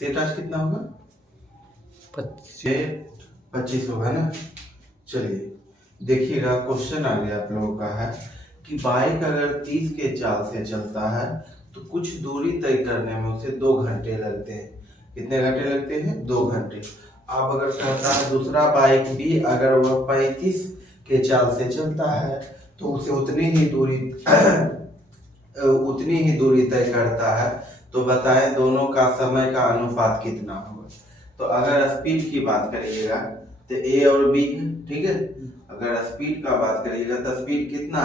Set आज कितना होगा? 25 होगा ना। चलिए देखिएगा, क्वेश्चन आ गया आप लोगों का है कि बाइक अगर 30 के चाल से चलता है तो कुछ दूरी तय करने में उसे 2 घंटे लगते हैं। कितने घंटे लगते हैं? 2 घंटे। अब अगर कहता है दूसरा बाइक भी अगर वह 35 के चाल से चलता है तो उसे उतनी ही दूरी तय करता है, तो बताएं दोनों का समय का अनुपात कितना होगा। तो अगर स्पीड की बात करिएगा तो ए और बी है, ठीक है। अगर स्पीड का बात करिएगा तो स्पीड कितना,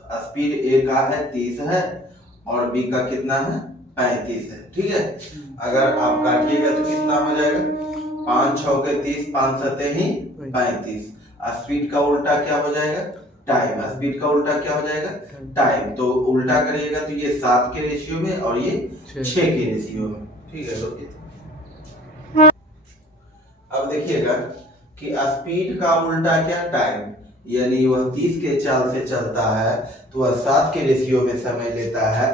तो स्पीड ए का है 30 है और बी का कितना है 35 है, ठीक है। अगर आप काटिएगा तो कितना हो जाएगा, 5 6 के 30, 5 7 ही 35। स्पीड का उल्टा क्या हो जाएगा? टाइम। स्पीड का उल्टा क्या हो जाएगा? टाइम। तो उल्टा करिएगा तो ये 7 के रेशियो में और ये 6 के रेशियो में, ठीक है। तो अब देखिएगा कि स्पीड का उल्टा क्या? टाइम। यानी वह 30 के चाल से चलता है तो वह 7 के रेशियो में समय लेता है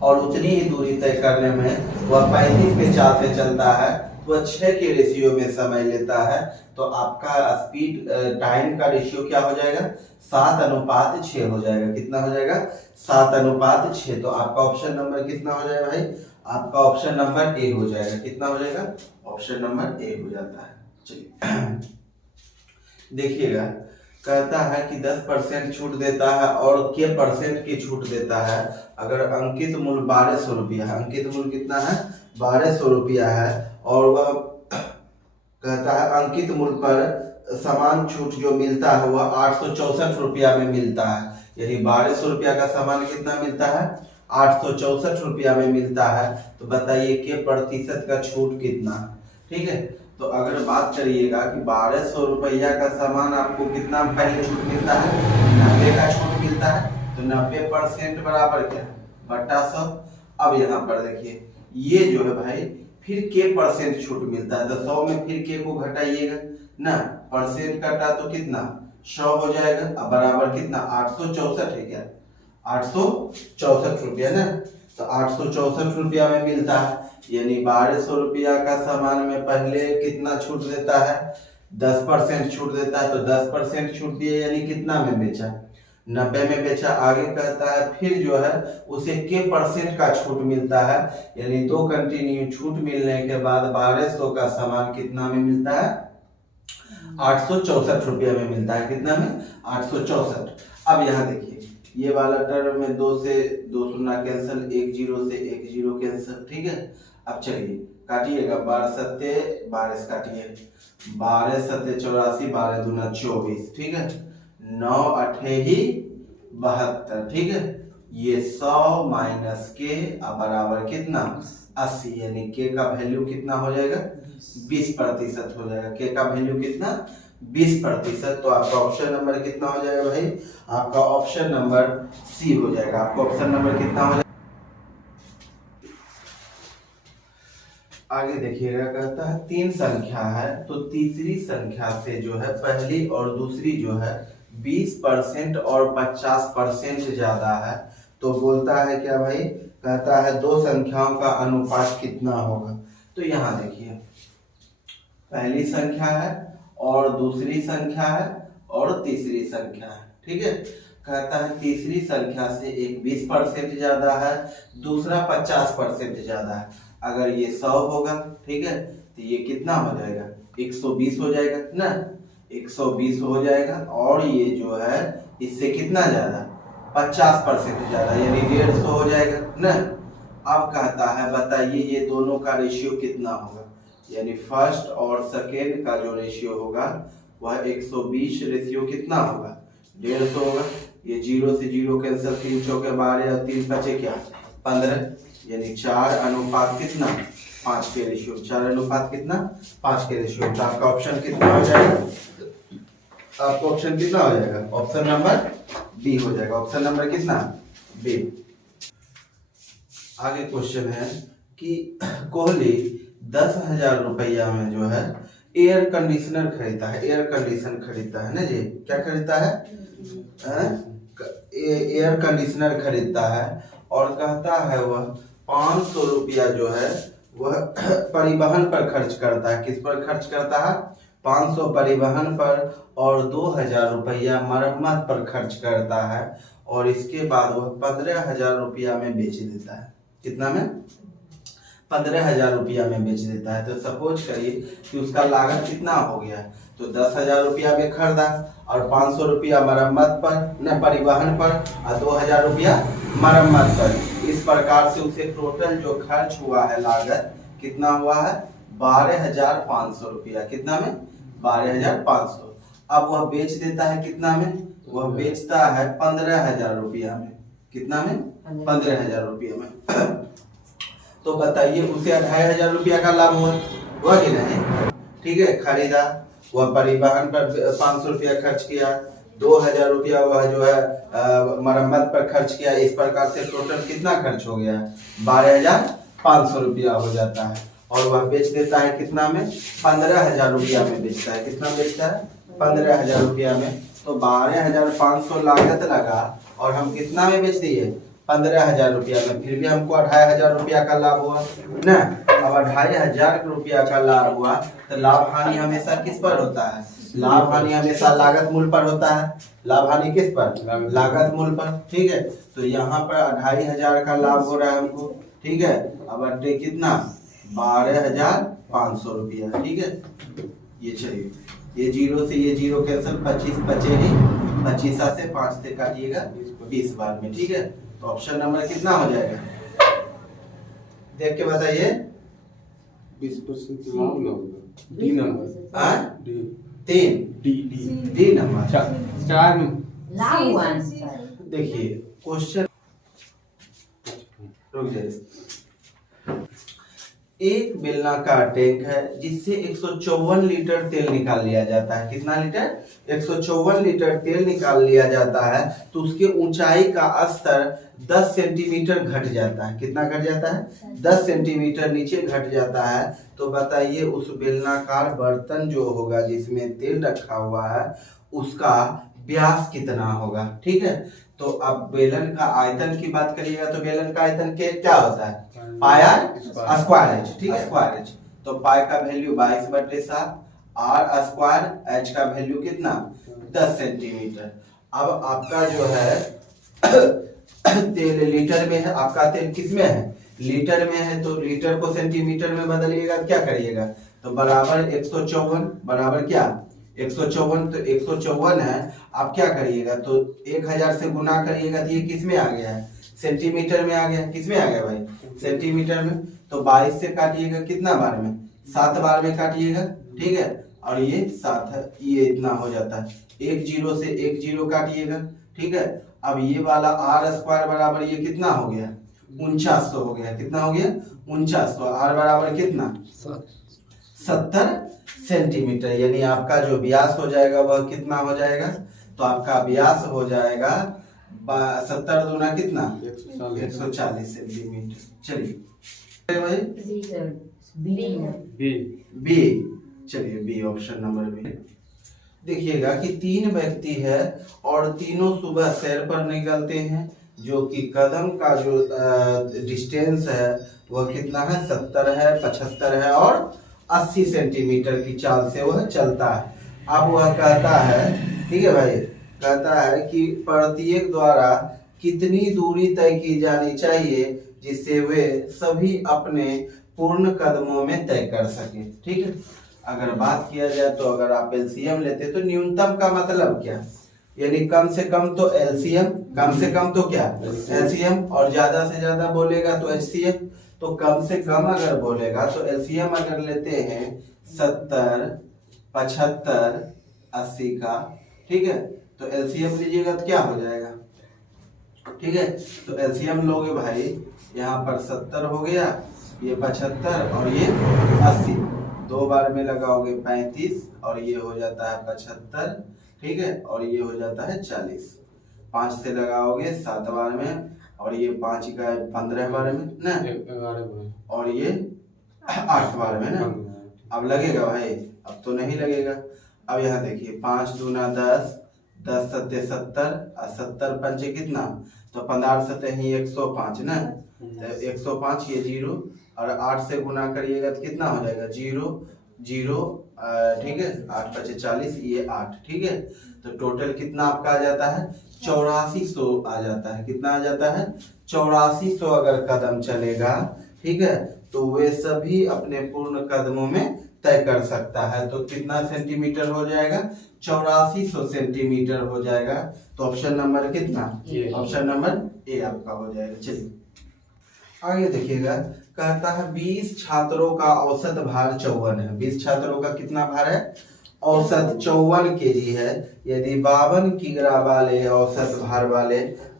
और उतनी ही दूरी तय करने में वह 35 के चाल से चलता है तो वह 6 के रेशियो में समय लेता है। तो आपका स्पीड टाइम का रेशियो क्या हो जाएगा? 7:6 हो जाएगा। कितना हो जाएगा? 7:6। तो आपका ऑप्शन नंबर कितना हो जाएगा भाई? आपका ऑप्शन नंबर ए हो जाएगा। कितना हो जाएगा? ऑप्शन नंबर ए हो जाता है। चलिए देखिएगा, कहता है कि 10% छूट देता है और के परसेंट की छूट देता है अगर अंकित मूल्य 1200 रुपया है। अंकित मूल्य कितना है? 1200 रुपया है और वह कहता है अंकित मूल्य पर समान छूट जो मिलता है वह 864 रुपया में मिलता है। यानी 1200 रुपया का सामान कितना मिलता है? 864 रुपया में मिलता है। तो बताइए के प्रतिशत का छूट कितना, ठीक है। तो अगर बात करिएगा कि 1200 रुपया का सामान आपको कितना पहले छूट मिलता है? 90 का छूट मिलता है। तो 90% बराबर क्या? बटा 100। अब यहाँ पर देखिए ये जो है भाई फिर के परसेंट छूट मिलता है तो 100 में फिर के को घटाइएगा ना, परसेंट कटा तो कितना 100 हो जाएगा। अब बराबर कितना 864 है क्या? 864 रुपया ना। तो 864 रुपया में मिलता है। यानी 1200 रुपया का सामान में पहले कितना छूट देता है? 10% छूट देता है। तो 10% छूट दिए यानी कितना में बेचा? 90 में बेचा। आगे कहता है फिर जो है उसे के परसेंट का छूट मिलता है। यानी 2 कंटिन्यू छूट मिलने के बाद 1200 का सामान कितना में मिलता है? 864 रुपया में मिलता है। कितना में? 864। अब यहाँ देखिए ये वाला टर्म में 2 से 2 शून्य कैंसिल, 1 0 से 1 0 कैंसिल, ठीक है। अब चलिए काटिएगा, 12 सत्ते 12 काटिए, 12 सत्ते 84, 12 दूना 24, ठीक है। 9 8 ही 72, ठीक है। ये 100 माइनस के अब बराबर कितना? 80। यानी के का वैल्यू कितना हो जाएगा? 20% हो जाएगा। के का वैल्यू कितना? 20%। तो आपका ऑप्शन नंबर कितना हो जाएगा भाई? आपका ऑप्शन नंबर सी हो जाएगा। आपका ऑप्शन नंबर कितना हो जाएगा? आगे देखिएगा, कहता है 3 संख्या है तो तीसरी संख्या से जो है पहली और दूसरी जो है 20% और 50% ज्यादा है। तो बोलता है क्या भाई? कहता है 2 संख्याओं का अनुपात कितना होगा। तो यहाँ देखिए पहली संख्या है और दूसरी संख्या है और तीसरी संख्या है, ठीक है। कहता है तीसरी संख्या से एक 20% ज्यादा है, दूसरा 50% ज्यादा है। अगर ये 100 होगा, ठीक है, तो ये कितना हो जाएगा? 120 हो जाएगा ना, 120 हो जाएगा। और ये जो है इससे कितना ज्यादा? 50% ज्यादा, यानी 150 हो जाएगा ना। अब कहता है बताइए ये दोनों का रेशियो कितना होगा। यानी फर्स्ट और सेकेंड का जो रेशियो होगा वह 120 रेशियो कितना होगा? 150 होगा। ये 0 से 0 कैंसिल, 3 चौके 12 और 3 बचे क्या? 15। यानी 4 अनुपात कितना? 5 के रेशियो। 4 अनुपात कितना? 5 के रेशियो। तो आपका ऑप्शन कितना हो जाएगा? आपका ऑप्शन कितना हो जाएगा? ऑप्शन नंबर बी हो जाएगा। ऑप्शन नंबर कितना? बी। आगे क्वेश्चन है कि कोहली 10,000 रुपया में जो है एयर कंडीशनर खरीदता है। एयर कंडीशन खरीदता है ना जी, क्या खरीदता है? एयर कंडीशनर खरीदता है और कहता है वह 500 रुपया जो है वह परिवहन पर खर्च करता है। किस पर खर्च करता है? 500 परिवहन पर और 2000 रुपया मरम्मत पर खर्च करता है, और इसके बाद वह 15,000 रुपया में बेच देता है। कितना में? 15,000 रुपया में बेच देता है। तो सपोज करिए कि उसका लागत कितना हो गया, तो 10,000 रुपया में खरीदा और 500 रुपया मरम्मत पर न परिवहन पर और 2,000 रुपया मरम्मत पर। इस प्रकार से उसे टोटल जो खर्च हुआ है लागत कितना हुआ है? 12,500 रुपया। कितना में? 12,500। अब वह बेच देता है कितना में? वह बेचता है 15,000 रुपया में। कितना में? 15,000 रुपया में। तो बताइए उसे 2,500 रुपया का लाभ हुआ कि नहीं? ठीक है, खरीदा, वह परिवहन पर 500 रुपया खर्च किया, 2,000 रुपया वह जो है मरम्मत पर खर्च किया। इस प्रकार से टोटल कितना खर्च हो गया? 12,500 रुपया हो जाता है। और वह बेच देता है कितना में? 15,000 रुपया में बेचता है। कितना बेचता है? 15,000 रुपया में। तो 12,500 लागत लगा और हम कितना में बेच दिए? 15,000 रुपया में। फिर भी हमको 2,500 रुपया का लाभ हुआ ना। अब 2,500 रुपया का लाभ हुआ तो लाभ हानि हमेशा किस पर होता है? लाभ हानि हमेशा लागत मूल्य पर होता है। लाभ हानि किस पर? लागत मूल्य पर। ठीक है, तो यहाँ पर 2,500 का लाभ हो रहा है हमको। ठीक है, अब अड्डे कितना? 12,500 रुपया। ठीक है, ये चलिए, ये जीरो से ये जीरो कैंसिल, 25 बचेगी, 25 से 5 से काटिएगा 20 बार में। ठीक है, तो ऑप्शन नंबर कितना हो जाएगा? देख के बताइए। 20% लाभ ना होगा। D number. हाँ? डी। 3 D number. 4 देखिए क्वेश्चन, रुक जाइए। एक बेलनाकार टैंक है जिससे 154 लीटर तेल निकाल लिया जाता है। कितना लीटर? 154 लीटर तेल निकाल लिया जाता है। तो उसके ऊंचाई का स्तर 10 सेंटीमीटर घट जाता है। कितना घट जाता है? 10 सेंटीमीटर नीचे घट जाता है। तो बताइए उस बेलनाकार बर्तन जो होगा जिसमें तेल रखा हुआ है उसका व्यास कितना होगा। ठीक है, तो अब बेलन का आयतन की बात करिएगा तो बेलन का आयतन के क्या होता है? पाई आर स्क्वायर एच। ठीक है, स्क्वायर एच। तो पाई का वैल्यू 22/7, आर स्क्वायर, एच का वैल्यू कितना? 10 सेंटीमीटर। अब आपका जो है तेल लीटर में है, आपका तेल किस में है? लीटर में है। तो लीटर को सेंटीमीटर में बदलिएगा, क्या करिएगा? तो बराबर 154 बराबर क्या? 154। तो 154 है, आप क्या करिएगा? तो 1000 से गुना करिएगा तो ये किस में आ गया है? सेंटीमीटर में आ गया। किस में आ गया भाई? सेंटीमीटर में। तो 22 से काटिएगा कितना बार में? 7 बार में काटिएगा। ठीक है, और ये 7 है, ये इतना हो जाता है। 1 0 से 1 0 काटिएगा। ठीक है, अब ये वाला आर स्क्वायर बराबर ये कितना हो गया? 4900 हो गया। कितना हो गया? 4900। आर बराबर कितना? 70 सेंटीमीटर। यानी आपका जो व्यास हो जाएगा वह कितना हो जाएगा? तो आपका व्यास हो जाएगा 70 दूना कितना? 140 सेंटीमीटर। चलिए भाई बी। चलिए बी, ऑप्शन नंबर बी। देखिएगा कि 3 व्यक्ति है और तीनों सुबह सैर पर निकलते हैं, जो कि कदम का जो डिस्टेंस है वह कितना है? 70 है, 75 है और 80 सेंटीमीटर की चाल से वह चलता है। अब वह कहता है, ठीक है भाई, कहता है कि प्रत्येक द्वारा कितनी दूरी तय की जानी चाहिए जिससे वे सभी अपने पूर्ण कदमों में तय कर सके। ठीक है, अगर बात किया जाए तो अगर आप एलसीएम लेते तो न्यूनतम का मतलब क्या? यानी कम से कम तो एलसीएम, कम से कम तो क्या? एलसीएम, और ज्यादा से ज्यादा बोलेगा तो एचसीएफ। तो कम से कम अगर बोलेगा तो एलसीएम अगर लेते हैं 70, 75, 80 का, ठीक है, तो एलसीएम लीजिएगा तो क्या हो जाएगा? ठीक है, तो एलसीएम लोगे भाई, यहाँ पर 70 हो गया, ये 75 और ये 80, 2 बार में लगाओगे 35 और ये हो जाता है 75। ठीक है, और ये हो जाता है 40। 5 से लगाओगे 7 बार में और ये 5 का 15 बार में ना, 11 बार और ये 8 बार में ना। अब लगेगा भाई? अब तो नहीं लगेगा। अब यहाँ देखिए 5 दूना 10, 10 सत्ते 70 और 70 पंचे कितना? तो 15 सत्ते ही 105 ना, तो 105, ये 0 और 8 से गुना करिएगा तो कितना हो जाएगा 0 0, ठीक है, 8 × 5 = 40, ये 8, ठीक है। तो टोटल कितना आपका आ जाता है 8400 आ जाता है। कितना आ जाता है 8400 अगर कदम चलेगा, ठीक है, तो वे सभी अपने पूर्ण कदमों में तय कर सकता है। तो कितना सेंटीमीटर हो जाएगा 8400 सेंटीमीटर हो जाएगा। तो ऑप्शन नंबर कितना, ऑप्शन नंबर ए आपका हो जाएगा। चलिए आगे देखिएगा, कहता है 20 छात्रों का औसत भार 54 है। 20 छात्रों का कितना भार है, औसत 54 kg है। यदि 52 किग्रा वाले औसत भार वाले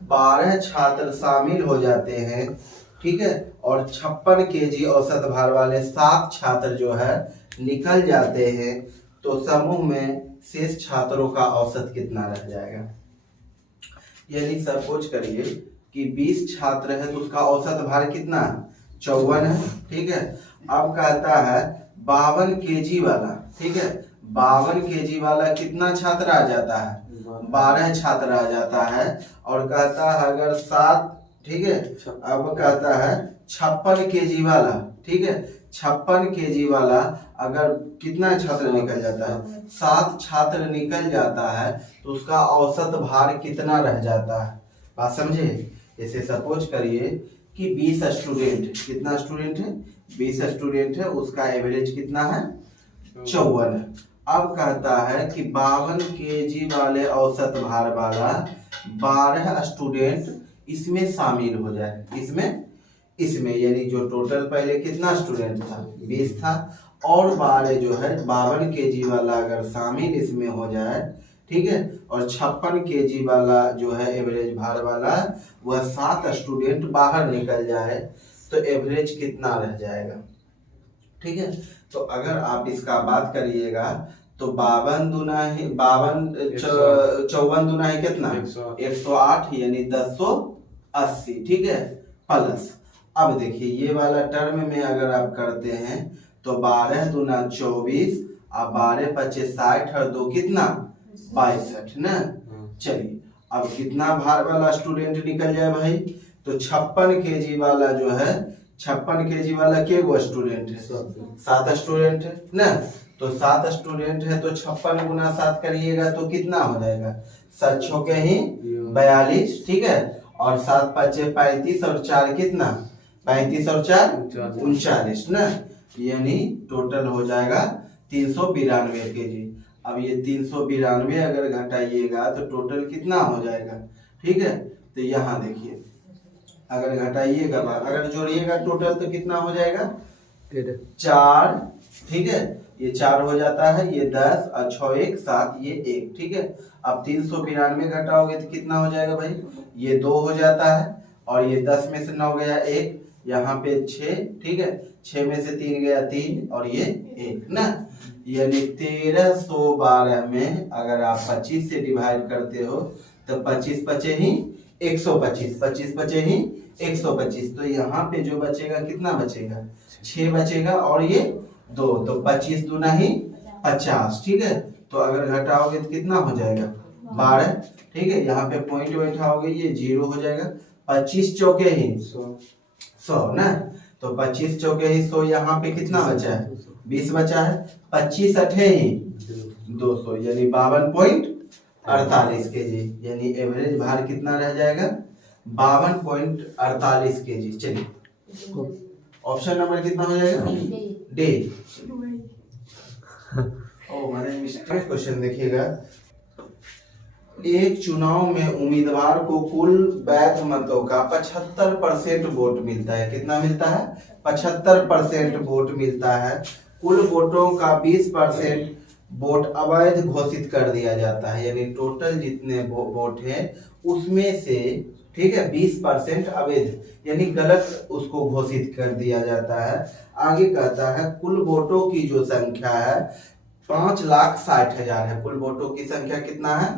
12 छात्र शामिल हो जाते हैं, ठीक है, और 56 kg औसत भार वाले 7 छात्र जो है निकल जाते हैं, तो समूह में शेष छात्रों का औसत कितना रह जाएगा। यानी सपोज करिए कि 20 छात्र है तो उसका औसत भार कितना 54 है, ठीक है। अब कहता है 52 kg वाला, ठीक है, 52 kg वाला कितना छात्र आ जाता है 12 छात्र आ जाता है। और कहता है अगर 7, ठीक है, अब कहता है 56 kg वाला, ठीक है, 56 kg वाला अगर कितना छात्र निकल जाता है 7 छात्र निकल जाता है, तो उसका औसत भार कितना रह जाता है। बात समझे। जैसे सपोज करिए कि 20 स्टूडेंट, कितना स्टूडेंट है 20 स्टूडेंट है, उसका एवरेज कितना है 54 है। अब कहता है कि 52 kg वाले औसत भार वाला 12 स्टूडेंट इसमें शामिल हो जाए। इसमें यानी जो टोटल पहले कितना स्टूडेंट था 20 था, और 12 जो है 52 kg वाला अगर शामिल इसमें हो जाए, ठीक है, और 56 kg वाला जो है एवरेज भार वाला वह 7 स्टूडेंट बाहर निकल जाए, तो एवरेज कितना रह जाएगा, ठीक है। तो अगर आप इसका बात करिएगा तो 52 दूना ही 54 दूना ही कितना 108, यानी 1080, ठीक है, प्लस। अब देखिए ये वाला टर्म में अगर आप करते हैं तो 12 दूना 24 और 12 × 5 = 60 और 2 कितना 62 ना। चलिए अब कितना भार वाला स्टूडेंट निकल जाए भाई, तो 56 kg वाला जो है 56 kg वाला के गो स्टूडेंट है 7 स्टूडेंट है ना। तो 7 स्टूडेंट है तो 56 × 7 करिएगा तो कितना हो जाएगा 7 × 6 ही 42, ठीक है, और 7 × 5 = 35 और 4 कितना 35 और 4 39 ना, यानी टोटल हो जाएगा 392 kg। अब ये 392 अगर घटाइएगा तो टोटल कितना हो जाएगा, ठीक है। तो यहाँ देखिए अगर घटाइएगा अगर जोड़िएगा टोटल तो कितना हो जाएगा 4, ठीक है, ये 4 हो जाता है, ये 10 और 6 1 7, ये 1, ठीक है। अब 392 घटाओगे तो कितना हो जाएगा भाई, ये 2 हो जाता है, और ये 10 में से 9 गया 1, यहाँ पे 6, ठीक है, 6 में से 3 गया 3, और ये 1 ना, यानी 1312 में अगर आप 25 से डिवाइड करते हो तो 25 बचे ही 125, 25 बचे ही 125, तो यहाँ पे जो बचेगा कितना बचेगा 6 बचेगा, और ये 2, तो 25 दूना ही 50, ठीक है। तो अगर घटाओगे तो कितना हो जाएगा 12, ठीक है, यहाँ पे पॉइंट बैठाओगे ये 0 हो जाएगा। 25 चौके ही 100 ना, तो 25 चौके ही 100, यहाँ पे कितना बचा है 20 बचा है, 25 अठे ही 200, यानी 52.48 kg, यानी एवरेज भार कितना रह जाएगा 52.48 kg। चलिए ऑप्शन नंबर कितना हो जाएगा डी। ओ मैंने मिस्टेक क्वेश्चन देखिएगा, एक चुनाव में उम्मीदवार को कुल वैध मतों का 75% वोट मिलता है। कितना मिलता है 75% वोट मिलता है। कुल वोटों का 20% वोट अवैध घोषित कर दिया जाता है, यानी टोटल जितने वोट हैं उसमें से, ठीक है, 20% अवैध यानी गलत उसको घोषित कर दिया जाता है। आगे कहता है कुल वोटों की जो संख्या है 5,60,000 है। कुल वोटों की संख्या कितना है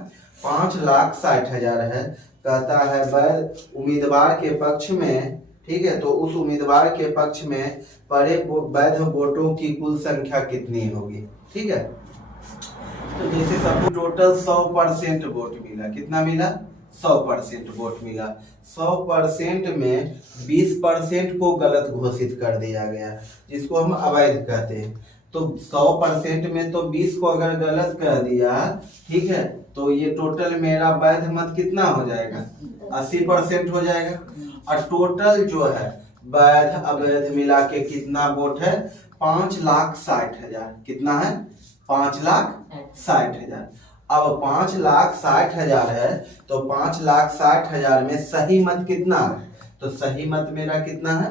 5,60,000 है। कहता है वैध उम्मीदवार के पक्ष में, ठीक है, तो उस उम्मीदवार के पक्ष में पड़े वैध वोटों की कुल संख्या कितनी होगी, ठीक है। तो जैसे सब टोटल 100% वोट मिला, कितना मिला 100% वोट मिला। 100% में 20% को गलत घोषित कर दिया गया, जिसको हम अवैध कहते हैं। तो 100% में तो 20 को अगर गलत कर दिया, ठीक है, तो ये टोटल मेरा वैध मत कितना हो जाएगा, 80% हो जाएगा। और टोटल जो है वैध अवैध मिला के कितना वोट है, 5,60,000। कितना है, 5,60,000। अब 5,60,000 है, तो 5,60,000 में सही मत कितना है, तो सही मत मेरा कितना है,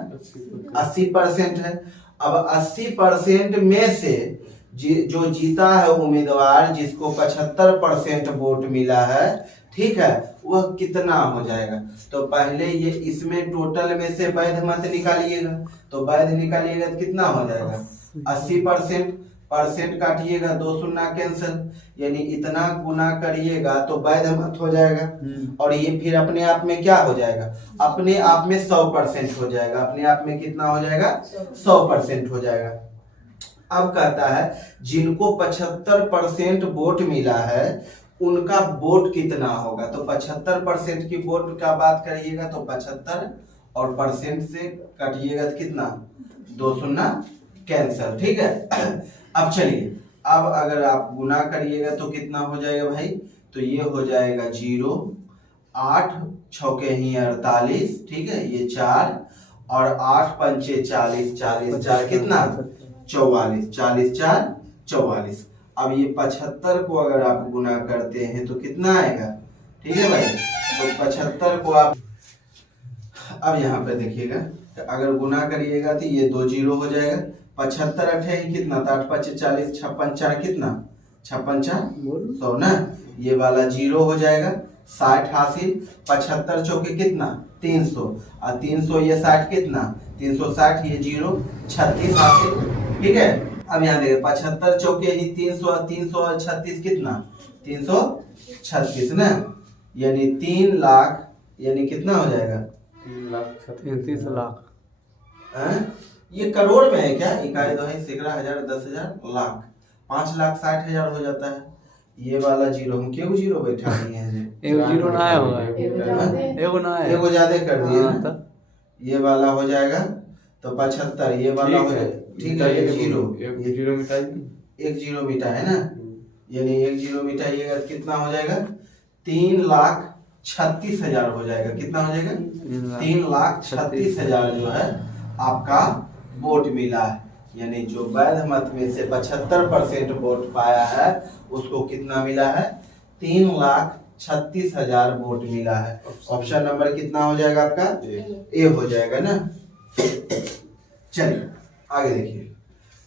80% है। अब 80% में से जो जीता है उम्मीदवार, जिसको 75% वोट मिला है, ठीक है, वह कितना हो जाएगा। तो पहले ये इसमें टोटल में से वैध मत निकालिएगा, तो वैध निकालिएगा तो कितना हो जाएगा, 80%। परसेंट काटिएगा, 2 शून्य कैंसिल, यानी इतना गुना करिएगा तो वैध मत हो जाएगा। और ये फिर अपने आप में क्या हो जाएगा, अपने आप में 100% हो जाएगा। अपने आप में कितना हो जाएगा, 100% हो जाएगा। अब कहता है जिनको 75% वोट मिला है उनका वोट कितना होगा। तो 75% की वोट का बात करिएगा तो 75 और परसेंट से काटिएगा तो कितना, 2 शून्य कैंसिल, ठीक है। अब चलिए, अब अगर आप गुना करिएगा तो कितना हो जाएगा भाई, तो ये हो जाएगा 0, 8 छौके ही 48, ठीक है, ये 4 और 8 पंचे 40, 40 4 कितना 44, 40 4 44। अब ये 75 को अगर आप गुना करते हैं तो कितना आएगा, ठीक है भाई। तो 75 को आप अब यहाँ पे देखिएगा, अगर गुना करिएगा तो ये 2 0 हो जाएगा। 75 अठे ही कितना, 8 5 40, 56 4 कितना, 56 4 100 ना, ये वाला 0 हो जाएगा। 60 हासिल, 75 चौके कितना 300 और 300 ये 60 कितना 360, ये 0 36 हासिल, ठीक है। अब यहाँ देखिए 75 चौके ही 300 और 336 कितना 336 ना, यानी 3 लाख, यानी कितना हो जाएगा 3,33 लाख। ये करोड़ में है क्या, इकाई दहाई सैकड़ा हजार 10,000 लाख, 5,60,000 हो जाता है। ये वाला 0 हम क्यों 0 बैठा दिए हैं, एगो 0 ना आया होगा, एगो ना आया, एगो ज्यादा कर दिए ना। ये वाला हो जाएगा तो 75, ये वाला हो जाएगा, ठीक है। ये 0 एक 0 मिटा है ना, यानी 1 0 मिटाइएगा तो कितना हो जाएगा 3,36,000 हो जाएगा। कितना हो जाएगा 3,36,000 जो है आपका वोट मिला है। यानी जो वैध मत में से 75% वोट पाया है उसको कितना मिला है, 3,36,000 वोट मिला है। ऑप्शन नंबर कितना हो जाएगा आपका, ए हो जाएगा ना। चलिए आगे देखिए,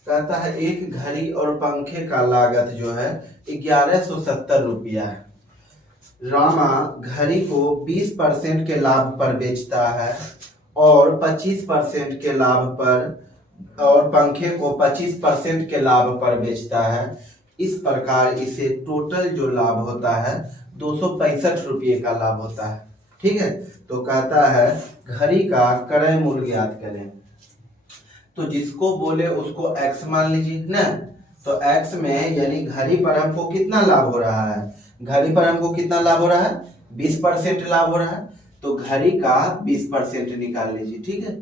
कहता है एक घड़ी और पंखे का लागत जो है 1170 रुपया है। रामा घड़ी को 20% के लाभ पर बेचता है और 25% के लाभ पर, और पंखे को 25% के लाभ पर बेचता है। इस प्रकार इसे टोटल जो लाभ होता है 265 रुपये का लाभ होता है, ठीक है। तो कहता है घड़ी का क्रय मूल्य ज्ञात करें। तो जिसको बोले उसको x मान लीजिए ना, तो x में यानी घड़ी पर हमको कितना लाभ हो रहा है, घड़ी पर हमको कितना लाभ हो रहा है 20% लाभ हो रहा है, तो घड़ी का 20% निकाल लीजिए, ठीक है।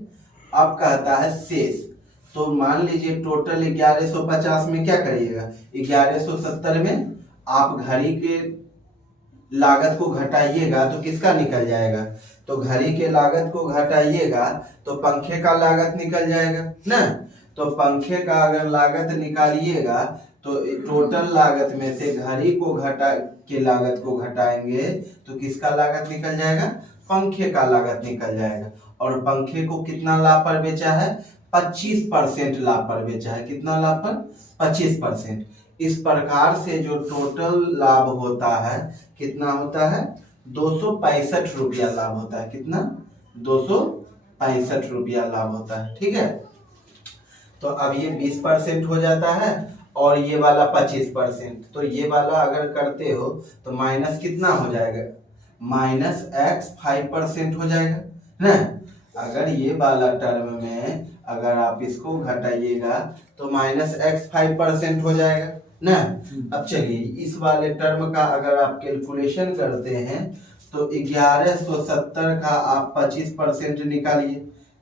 अब कहता है शेष, तो मान लीजिए टोटल 1150 में क्या करिएगा, 1170 में आप घड़ी के लागत को घटाइएगा तो किसका निकल जाएगा, तो घड़ी के लागत को घटाइएगा तो पंखे का लागत निकल जाएगा ना। तो पंखे का अगर लागत निकालिएगा तो टोटल लागत में से घड़ी को घटा के लागत को घटाएंगे तो किसका लागत निकल जाएगा, पंखे का लागत निकल जाएगा। और पंखे को कितना लाभ पर बेचा है, 25% लाभ पर बेचा है। कितना लाभ पर, 25%। इस प्रकार से जो टोटल लाभ होता है कितना होता है, 265 रुपया लाभ होता है। कितना, 265 रुपया लाभ होता है, ठीक है। तो अब ये 20% हो जाता है और ये वाला 25%, तो ये वाला अगर करते हो तो माइनस कितना हो जाएगा, -x 5% हो जाएगा ना। अगर ये वाला टर्म में अगर आप इसको घटाइएगा तो -x 5% हो जाएगा ना। अब चलिए इस वाले टर्म का अगर आप कैलकुलेशन करते हैं तो 1170 का आप 25% निकालिए,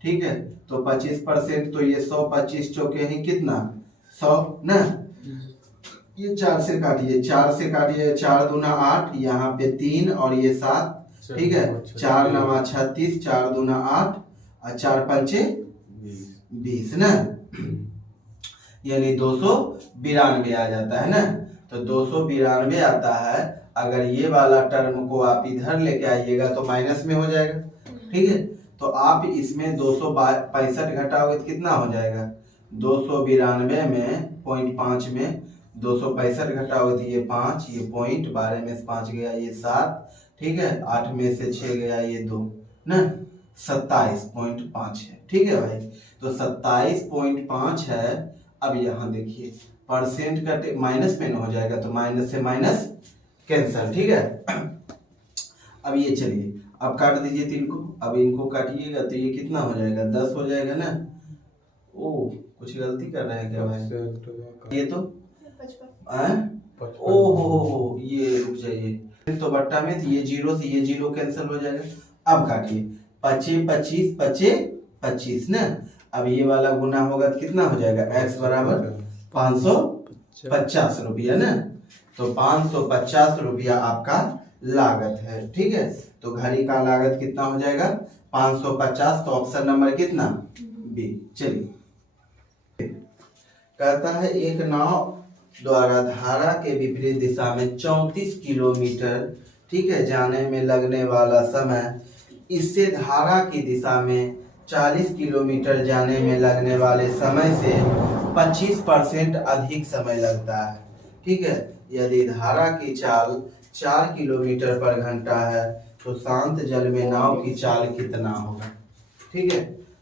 ठीक है। तो 25% तो ये 100, 25 चौके ही कितना 100 ना। ये 4 से काटिए, 4 से काटिए, 4 दूना 8, यहाँ पे 3 और ये 7, ठीक है। 4 नवा 36, 4 दूना 8 और 4 पंचे 20 ना, यानी 292 आ जाता है ना। तो 292 आता है। अगर ये वाला टर्म को आप इधर लेके आइएगा तो माइनस में हो जाएगा, ठीक है। तो आप इसमें 265 घटाओगे तो कितना हो जाएगा, 292 में 0.5 में 265 घटाओगे तो ये 5, ये पॉइंट, 12 में से 5 गया ये 7, ठीक है। 8 में से 6 गया ये 2 ना, 27.5 है, ठीक है भाई। तो 27.5 है। अब यहाँ देखिए परसेंट का माइनस में हो जाएगा, तो माइनस से माइनस कैंसल, ठीक है। अब ये चलिए अब काट दीजिए 3 को। अब इनको काटिएगा तो ये कितना हो जाएगा, 10 हो जाएगा ना। ओ कुछ गलती कर रहे हैं क्या भाई, ये तो ओ हो ये रुक जाइए, तो बट्टा में तो ये 0 से ये 0 कैंसिल हो जाएगा। अब काटिए 25 25 25 25 ना। अब ये वाला गुना होगा तो कितना हो जाएगा, x बराबर 550 रुपया ना। तो 550 रुपया आपका लागत है, ठीक है। तो घड़ी का लागत कितना हो जाएगा 550। तो ऑप्शन नंबर कितना बी। चलिए कहता है एक नाव द्वारा धारा के विपरीत दिशा में 34 किलोमीटर, ठीक है, जाने में लगने वाला समय इससे धारा की दिशा में 40 किलोमीटर जाने में लगने वाले समय से 25% अधिक समय लगता है, ठीक है। यदि धारा की चाल 4 किलोमीटर पर घंटा है तो शांत जल में नाव की चाल कितना होगा, ठीक है।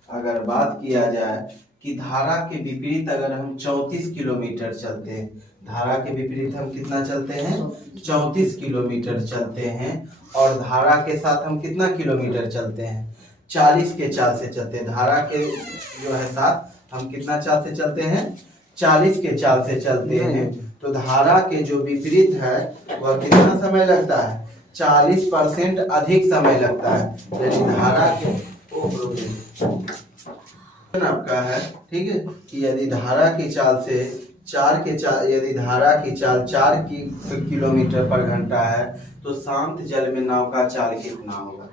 अगर बात किया जाए कि धारा के विपरीत अगर हम 34 किलोमीटर चलते हैं, धारा के विपरीत हम कितना चलते हैं 34 किलोमीटर चलते हैं, और धारा के साथ हम कितना किलोमीटर चलते हैं 40 के चाल से चलते हैं। धारा के जो है साथ हम कितना चाल से चलते हैं 40 के चाल से चलते हैं। तो धारा के जो विपरीत है वह कितना समय लगता है 40% अधिक समय लगता है। यानी धारा के आपका है, ठीक है, कि यदि धारा की चाल से यदि धारा की चाल 4 किलोमीटर पर घंटा है तो शांत जल में नाव का चाल कितना होगा।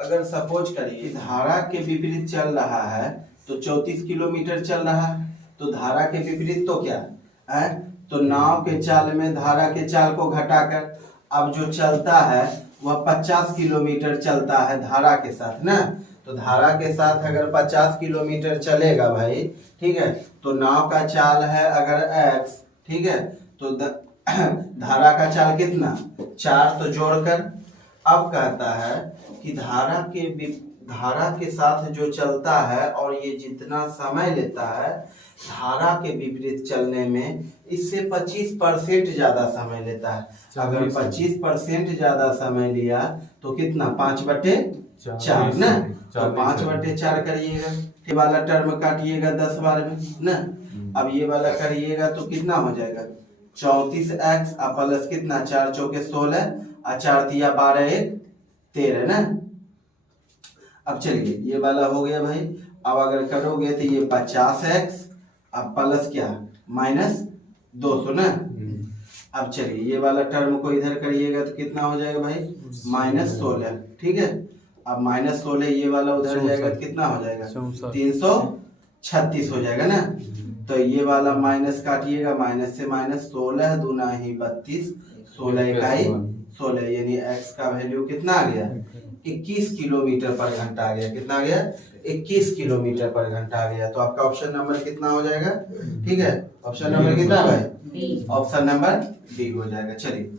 अगर सपोज करिए धारा के विपरीत चल रहा है तो 34 किलोमीटर चल रहा है, तो धारा के विपरीत तो क्या है, तो नाव के चाल में धारा के चाल को घटाकर अब जो चलता है वह 50 किलोमीटर चलता है धारा के साथ ना। तो धारा के साथ अगर 50 किलोमीटर चलेगा भाई, ठीक है, तो नाव का चाल है अगर x, ठीक है, तो धारा का चाल कितना 4, तो जोड़कर अब कहता है कि धारा के साथ जो चलता है और ये जितना समय लेता है धारा के विपरीत चलने में इससे 25% ज्यादा समय लेता है। अगर 25% ज्यादा समय लिया तो कितना 5/4 ना। तो 5/4 करिएगा, ये वाला टर्म काटिएगा 10 बार में ना। अब ये वाला करिएगा तो कितना हो जाएगा 34x प्लस कितना 4 चौके 16 और 4 तिया 12 1 13 ना। अब चलिए ये वाला हो गया भाई। अब अगर करोगे तो ये 50x अब प्लस क्या -200 ना। अब चलिए ये वाला टर्म को इधर करिएगा तो कितना हो जाएगा भाई -16, ठीक है। अब -16 ये वाला उधर जाएगा तो कितना हो जाएगा 336 हो जाएगा ना। तो ये वाला माइनस काटिएगा, माइनस से माइनस 16 दूना ही 32, 16 इकाई 16, यानी x का वैल्यू कितना आ गया 21 किलोमीटर पर घंटा आ गया। कितना आ गया 21 किलोमीटर पर घंटा आ गया। तो आपका ऑप्शन नंबर कितना हो जाएगा, ठीक है, ऑप्शन नंबर कितना है, ऑप्शन नंबर डी हो जाएगा। चलिए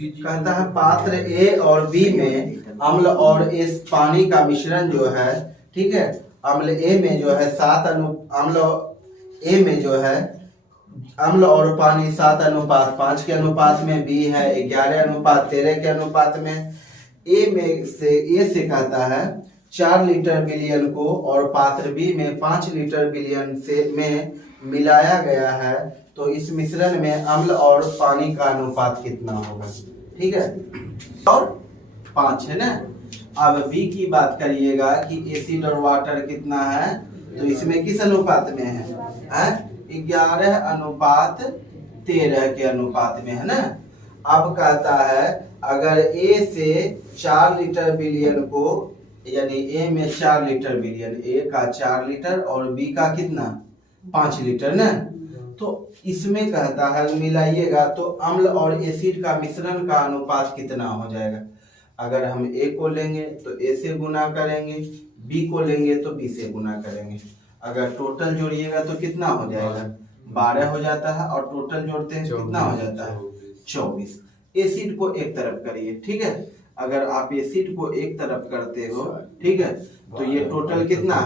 कहता है पात्र ए और बी में अम्ल और इस पानी का मिश्रण जो है, ठीक है, अम्ल ए में जो है अम्ल और पानी 7:5 के अनुपात में, बी है 11:13 के अनुपात में। ए से कहता है 4 लीटर विलयन को और पात्र बी में 5 लीटर विलयन से में मिलाया गया है, तो इस मिश्रण में अम्ल और पानी का अनुपात कितना होगा, ठीक है। और 5 है ना। अब बी की बात करिएगा कि एसिड और वाटर कितना है, तो इसमें किस अनुपात में है? 11:13 के अनुपात में है ना। अब कहता है अगर ए से 4 लीटर बिलियन को, यानी ए में 4 लीटर बिलियन, ए का 4 लीटर और बी का कितना 5 लीटर ना, तो इसमें कहता है मिलाइएगा तो अम्ल और एसिड का मिश्रण का अनुपात कितना हो जाएगा। अगर हम ए को लेंगे तो ए से गुना करेंगे, बी को लेंगे तो बी से गुना करेंगे। अगर टोटल जोड़िएगा तो कितना हो जाएगा? 12 हो जाता है, और टोटल जोड़ते हैं कितना हो जाता है? 24। एसिड को एक तरफ करिए, ठीक है। अगर आप एसिड को एक तरफ करते हो, ठीक है, तो ये टोटल कितना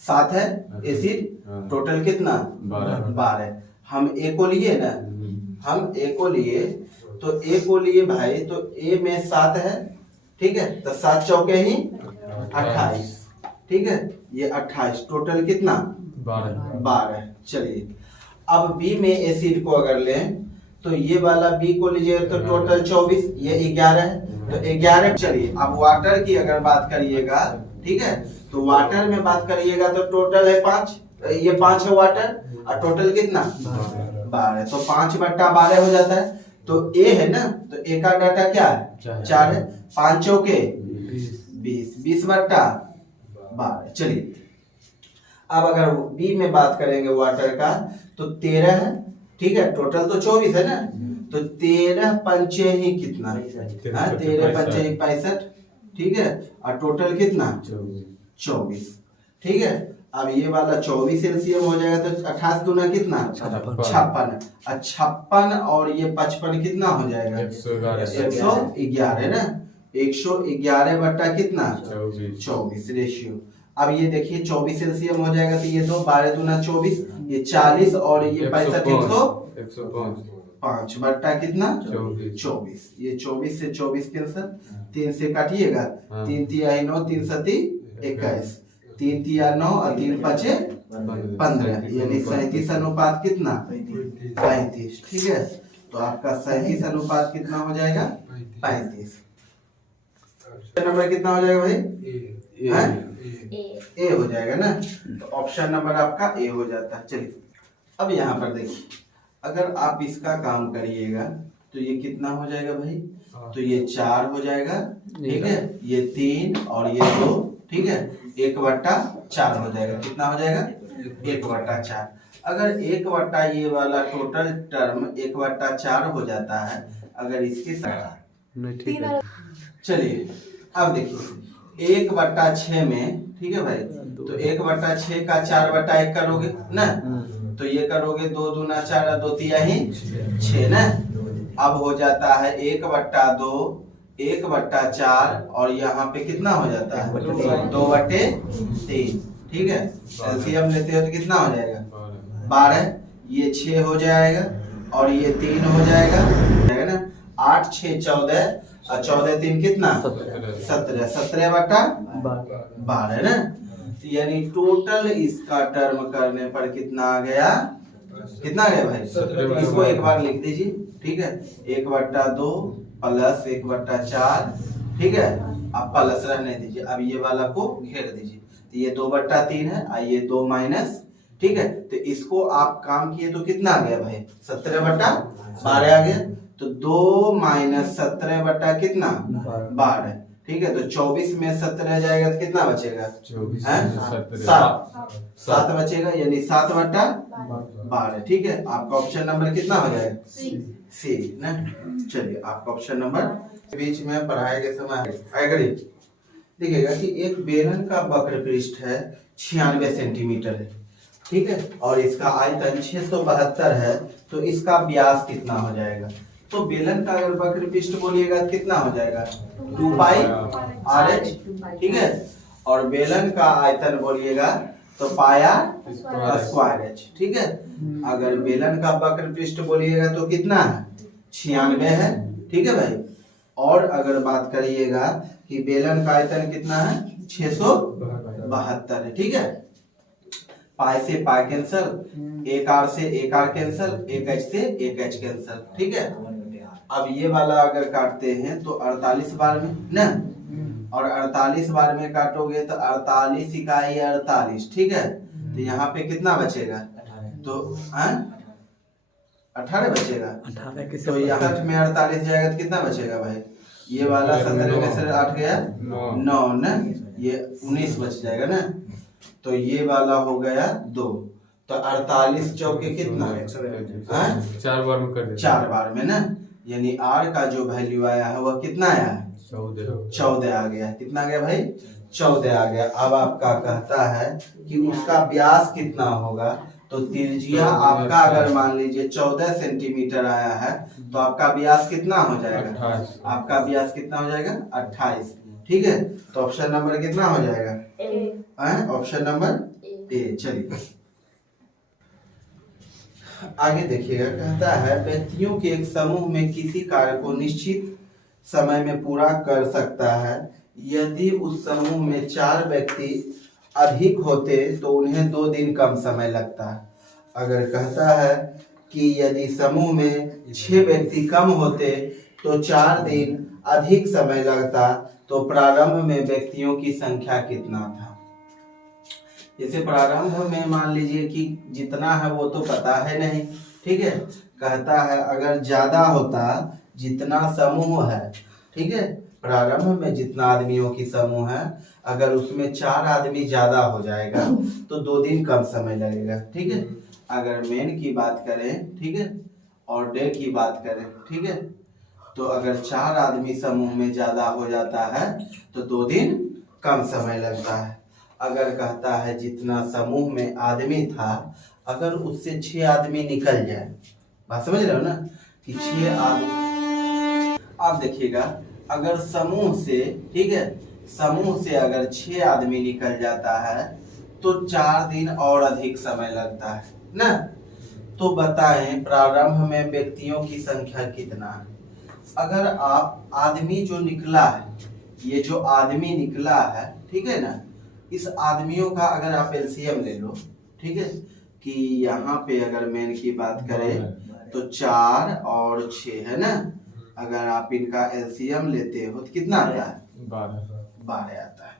7 है। एसिड टोटल कितना 12। हम ए को लिए ना, हम ए को लिए तो ए को लिए भाई, तो ए में 7 है, ठीक है, तो 7 चौके ही 28, ठीक है, ये 28 टोटल कितना 12। चलिए अब बी में एसिड को अगर लें तो ये वाला बी को लीजिए तो टोटल 24, ये 11 है, तो 11। चलिए अब वाटर की अगर बात करिएगा, ठीक है, तो वाटर में बात करिएगा तो टोटल है 5, ये 5 है वाटर, और टोटल कितना 12, तो 5/12 हो जाता है। तो ए है ना, तो ए का डाटा क्या है 4 है, 5 चौके 20, 20/12। चलिए अब अगर बी में बात करेंगे वाटर का तो 13 है, ठीक है, टोटल तो 24 है ना, तो 13 पंचे ही कितना 13 पंचे ही 65, ठीक है, और टोटल कितना 24, ठीक है। अब ये वाला 24 एलसीएम हो जाएगा तो 28 दूना कितना 56, 56 और ये 55 कितना हो जाएगा 111 ना, 111 बटा कितना 24 रेशियो। अब ये देखिए 24 एलसीएम हो जाएगा तो ये 2 12 दूना 24, ये 40 और ये 65 105 बटा कितना 24। ये 24 से 24 कैंसिल, 3 से काटिएगा, 3 तिया 9, 3 सती 21, 3 तिया 9 और 3 5 15, यानी 37 अनुपात कितना 35, ठीक है। तो आपका 37 अनुपात कितना हो जाएगा 35। नंबर कितना हो जाएगा भाई? ए हो जाएगा ना, तो ऑप्शन नंबर आपका ए हो जाता है। चलिए अब यहाँ पर देखिए, अगर आप इसका काम करिएगा तो ये कितना हो जाएगा भाई, तो ये 4 हो जाएगा, ठीक है, ये 3 और ये 2, ठीक है, 1/4 हो जाएगा। कितना हो जाएगा 1/4। अगर 1 ये वाला टोटल टर्म 1/4 हो जाता है अगर इसके साथ, ठीक है। चलिए अब देखिए 1/6 में, ठीक है भाई, तो 1/6 का 4/1 करोगे ना, तो ये करोगे 2 दूना 4 और 2 तिया ही 6 ना। अब हो जाता है 1/2, 1/4 और यहाँ पे कितना हो जाता है 2/3, ठीक है। एलसीएम लेते हो तो कितना हो जाएगा 12, ये 6 हो जाएगा और ये 3 हो जाएगा ना, 8 6 14 और 14 3 कितना 17, 17/12 ना। यानी टोटल इसका टर्म करने पर कितना आ गया, कितना आ गया भाई, इसको एक बार लिख दीजिए, ठीक है, 1/2 प्लस 1/4, ठीक है, अब प्लस रहने दीजिए। अब ये वाला को घेर दीजिए, तो ये 2/3 है और ये 2 माइनस, ठीक है, तो इसको आप काम किए तो कितना आ गया भाई 17/12 आ गया, तो 2 माइनस 17 बटा कितना 12, ठीक है, तो 24 में 17 जाएगा तो कितना बचेगा 7 बचेगा, यानी 7/12, ठीक है। आपका ऑप्शन नंबर कितना हो जाएगा सी ना। चलिए आपका ऑप्शन नंबर बीच में पढ़ाई के समय आएगा। देखिएगा कि एक बेलन का वक्र पृष्ठ है 96 सेंटीमीटर है, ठीक है, और इसका आयतन 672 है, तो इसका व्यास कितना हो जाएगा। तो बेलन का अगर वक्र पृष्ठ बोलिएगा कितना हो जाएगा 2πr(h), ठीक है, और बेलन का आयतन बोलिएगा तो πr²h, ठीक है। अगर बेलन का वक्र पृष्ठ बोलिएगा तो कितना है 96 है, ठीक है भाई, और अगर बात करिएगा कि बेलन का आयतन कितना है 672 है, ठीक है। पाई से पाई कैंसल, एक आर से एक आर कैंसल, एक एच से एक एच कैंसल, ठीक है। अब ये वाला अगर काटते हैं तो 48 बार में ना, और 48 बार में काटोगे तो 48 इकाई 48, ठीक है। तो यहाँ पे कितना बचेगा, तो 18 बचेगा। 18 तो यहाँ में 48 जाएगा तो कितना बचेगा भाई, ये वाला 17 में से 8 गया 9 ना, ये 19 बच जाएगा ना। तो ये वाला हो गया 2, तो 48 चौके कितना, 4 बार में कर 4 बार में ना, यानी R का जो वैल्यू आया है वह कितना आया है, 14 आ गया। कितना आ गया भाई, 14 आ गया। अब आपका कहता है कि उसका व्यास कितना होगा, तो त्रिज्या आपका अगर मान लीजिए 14 सेंटीमीटर आया है तो आपका व्यास कितना हो जाएगा, आपका व्यास कितना हो जाएगा 28, ठीक है। तो ऑप्शन नंबर कितना हो जाएगा, ऑप्शन नंबर ए। चलिए आगे देखिएगा, कहता है व्यक्तियों के एक समूह में किसी कार्य को निश्चित समय में पूरा कर सकता है, यदि उस समूह में 4 व्यक्ति अधिक होते तो उन्हें 2 दिन कम समय लगता है। अगर कहता है कि यदि समूह में 6 व्यक्ति कम होते तो 4 दिन अधिक समय लगता, तो प्रारंभ में व्यक्तियों की संख्या कितना था। जैसे प्रारंभ में मान लीजिए कि जितना है वो तो पता है नहीं, ठीक है। कहता है अगर ज्यादा होता, जितना समूह है, ठीक है, प्रारंभ में जितना आदमियों की समूह है, अगर उसमें 4 आदमी ज्यादा हो जाएगा तो 2 दिन कम समय लगेगा, ठीक है। अगर मेन की बात करें, ठीक है, और डे की बात करें, ठीक है, तो अगर 4 आदमी समूह में ज्यादा हो जाता है तो 2 दिन कम समय लगता है। अगर कहता है जितना समूह में आदमी था, अगर उससे 6 आदमी निकल जाए, बात समझ रहे हो ना, कि 6 आदमी, आप देखिएगा अगर समूह से, ठीक है, समूह से अगर 6 आदमी निकल जाता है तो 4 दिन और अधिक समय लगता है ना। तो बताएं प्रारंभ में व्यक्तियों की संख्या कितना है। अगर आप आदमी जो निकला है, ये जो आदमी निकला है, ठीक है ना, इस आदमियों का अगर आप एलसीएम ले लो, ठीक है, कि यहाँ पे अगर मेन की बात करें तो 4 और 6 है ना, अगर आप इनका एलसीएम लेते हो तो कितना आता है, 12 आता है।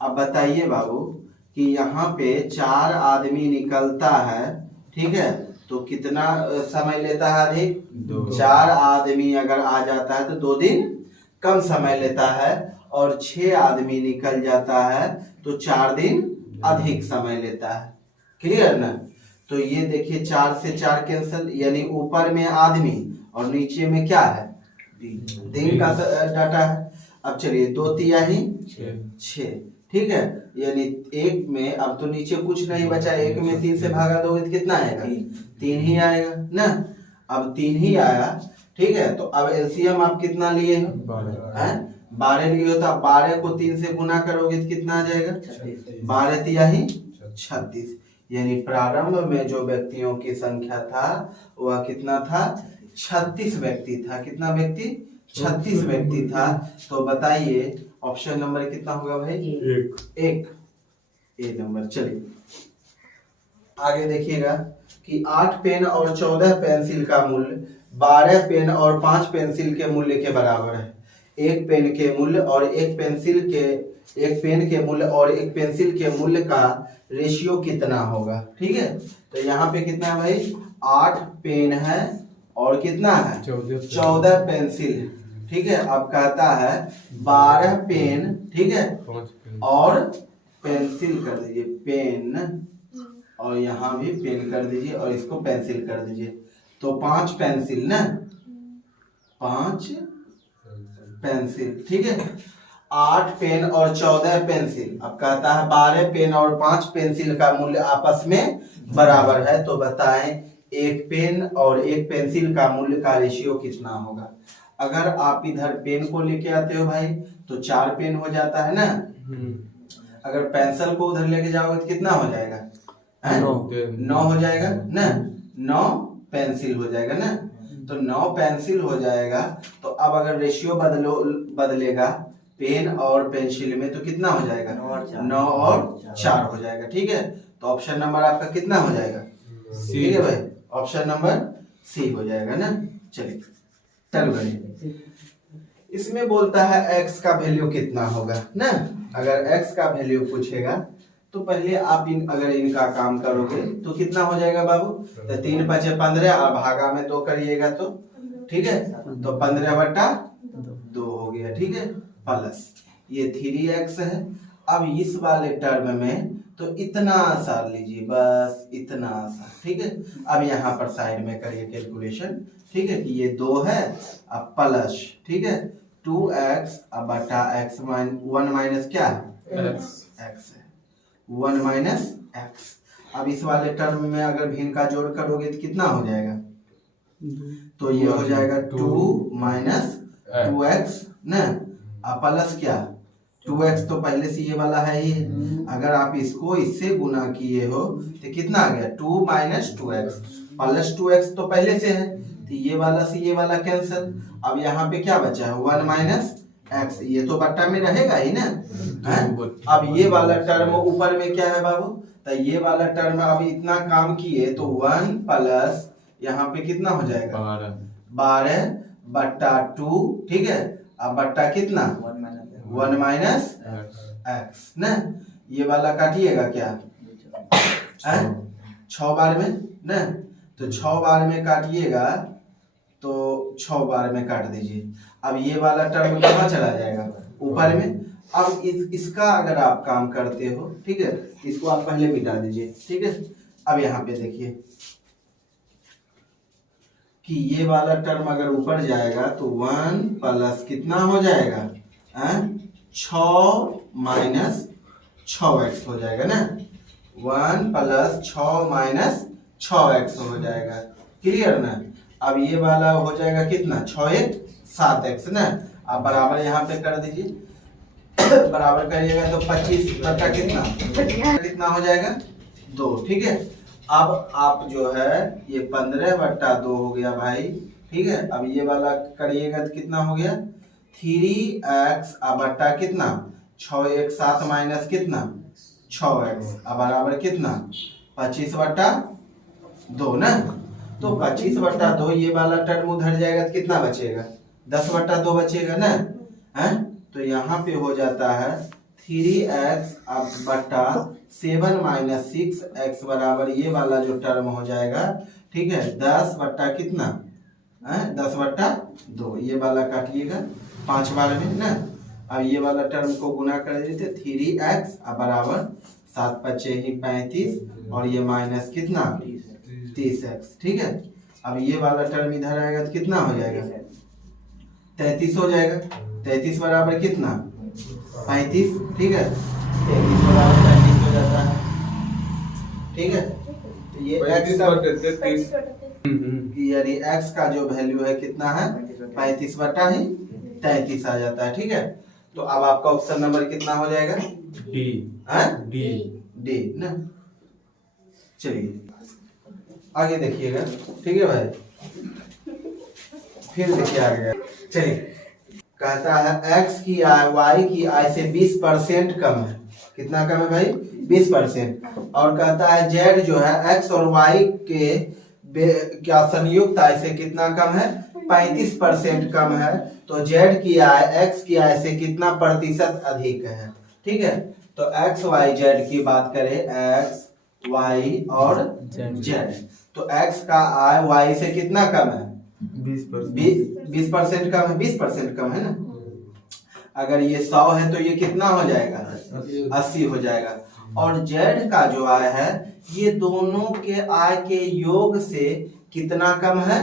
अब बताइए बाबू कि यहाँ पे 4 आदमी निकलता है, ठीक है, तो कितना समय लेता है अधिक, 4 आदमी अगर आ जाता है तो 2 दिन कम समय लेता है, और 6 आदमी निकल जाता है तो 4 दिन अधिक समय लेता है। क्लियर ना। तो ये देखिए 4 से 4 कैंसिल, यानी ऊपर में आदमी और नीचे में क्या है, दिन का डाटा है। अब चलिए 2 तिहाई 6, ठीक है, यानी 1 में अब तो नीचे कुछ नहीं बचा, 1 में 3 से भागा दोगे तो कितना आएगा, 3 ही आएगा ना। अब 3 ही आया, ठीक है। तो अब एलसीएम आप कितना लिए हो, 12 लिए हो, तो आप 12 को 3 से गुना करोगे तो कितना आ जाएगा, 12 तिहाई 36, यानी प्रारंभ में जो व्यक्तियों की संख्या था वह कितना था, 36 व्यक्ति था। कितना व्यक्ति, 36 व्यक्ति था। तो बताइए ऑप्शन नंबर कितना होगा भाई, 1 ए नंबर। चलिए आगे देखिएगा कि 8 पेन और 14 पेंसिल का मूल्य 12 पेन और 5 पेंसिल के मूल्य के बराबर है। एक पेन के मूल्य और एक पेन के मूल्य और एक पेंसिल के मूल्य का रेशियो कितना होगा, ठीक है। तो यहाँ पे कितना है भाई, 8 पेन है और कितना है, 14 पेंसिल, ठीक है। अब कहता है 12 पेन, ठीक है, और पेंसिल कर दीजिए, पेन, और यहाँ भी पेन कर दीजिए और इसको पेंसिल कर दीजिए, तो 5 पेंसिल ना, 5 पेंसिल, ठीक है। 8 पेन और 14 पेंसिल। अब कहता है 12 पेन और 5 पेंसिल का मूल्य आपस में बराबर है, तो बताएं एक पेन और एक पेंसिल का मूल्य का रेशियो कितना होगा। अगर आप इधर पेन को लेके आते हो भाई तो 4 पेन हो जाता है ना, अगर पेंसिल को उधर लेके जाओगे तो कितना हो जाएगा, 9 हो जाएगा ना, 9 पेंसिल हो जाएगा ना। तो 9 पेंसिल हो जाएगा। तो अब अगर रेशियो बदलेगा पेन और पेंसिल में तो कितना हो जाएगा, 9 और 4 हो जाएगा, ठीक है। तो ऑप्शन नंबर आपका कितना हो जाएगा, ठीक है भाई, ऑप्शन नंबर सी हो जाएगा ना। चलिए चलो करिए। इसमें बोलता है x का वैल्यू कितना होगा ना। अगर x का वैल्यू पूछेगा तो पहले आप अगर इनका काम करोगे तो कितना हो जाएगा बाबू, तो 3 × 5 = 15 और भागा में 2 करिएगा तो ठीक है, तो 15/2 हो गया, ठीक है, प्लस ये 3x है। अब इस वाले टर्म में तो इतना सा लीजिए, बस इतना सा, ठीक है। अब यहाँ पर साइड में करिए कैलकुलेशन, ठीक है, कि ये 2 है अब प्लस, ठीक है, 2x अब बटा x 1 माइनस क्या है x है, 1 माइनस x। अब इस वाले टर्म में अगर भिन्न का जोड़ करोगे तो कितना हो जाएगा, तो ये हो जाएगा 2 माइनस 2x ना, अब प्लस क्या 2x, तो पहले से ये वाला है ही, अगर आप इसको इससे गुना किए हो तो कितना आ गया 2 माइनस 2x प्लस 2x तो पहले से है, तो ये वाला से ये वाला कैंसिल। अब यहाँ पे क्या बचा है 1 माइनस x, ये तो बट्टा में रहेगा ही ना है? अब ये वाला टर्म ऊपर में क्या है बाबू, तो ये वाला टर्म अब इतना काम किए तो 1 प्लस यहाँ पे कितना हो जाएगा 12/2, ठीक है, अब बट्टा कितना 1 माइनस x ना, ये वाला काटिएगा क्या 6 बार में ना, तो 6 बार में काटिएगा तो 6 बार में काट दीजिए। अब ये वाला टर्म कहाँ चला जाएगा ऊपर में। अब इसका अगर आप काम करते हो, ठीक है, इसको आप पहले मिटा दीजिए, ठीक है। अब यहाँ पे देखिए कि ये वाला टर्म अगर ऊपर जाएगा तो 1 प्लस कितना हो जाएगा 6 माइनस 6x हो जाएगा ना, 1 प्लस 6 माइनस 6x हो जाएगा, क्लियर ना। अब ये वाला हो जाएगा कितना 6 × 7x ना, आप बराबर यहाँ पे कर दीजिए, बराबर करिएगा तो 25 बटा कितना हो जाएगा 2, ठीक है। अब आप जो है ये 15/2 हो गया भाई, ठीक है। अब ये वाला करिएगा तो कितना हो गया 3x अब बटा कितना 6 × 7 माइनस कितना 6x अब बराबर कितना 25/2 ना, तो 25/2 ये वाला टर्म उधर जाएगा तो कितना बचेगा 10/2 बचेगा ना है, तो यहाँ पे हो जाता है 3x अब बटा 7 माइनस 6x बराबर ये वाला जो टर्म हो जाएगा, ठीक है, 10 बट्टा कितना 10/2, ये वाला काटिएगा 5 बार में ना। अब ये वाला टर्म को गुना कर देते 3x अब बराबर 7 × 5 = 35 और ये माइनस कितना 30x, ठीक है। अब ये वाला टर्म इधर आएगा तो कितना हो जाएगा 33 हो जाएगा, 33 बराबर कितना 35, ठीक है, 33 बराबर 35 हो जाता है, ठीक है। तो ये x यानी x का जो वैल्यू है कितना है 35/33 आ जाता है, ठीक है। तो अब आपका ऑप्शन नंबर कितना हो जाएगा डी ना। चलिए आगे देखिएगा, ठीक है भाई, फिर देखिए आगे। चलिए कहता है x की आय y की आय से 20% कम है, कितना कम है भाई 20%, और कहता है z जो है x और y के क्या संयुक्त आय से कितना कम है 35% कम है, तो z की आय x की आय से कितना प्रतिशत अधिक है, ठीक है। तो x y z की बात करें x y और z, तो x का आय y से कितना कम है 20% कम है, 20% कम है ना। अगर ये 100 है तो ये कितना हो जाएगा 80 हो जाएगा, और z का जो आय है ये दोनों के आय के योग से कितना कम है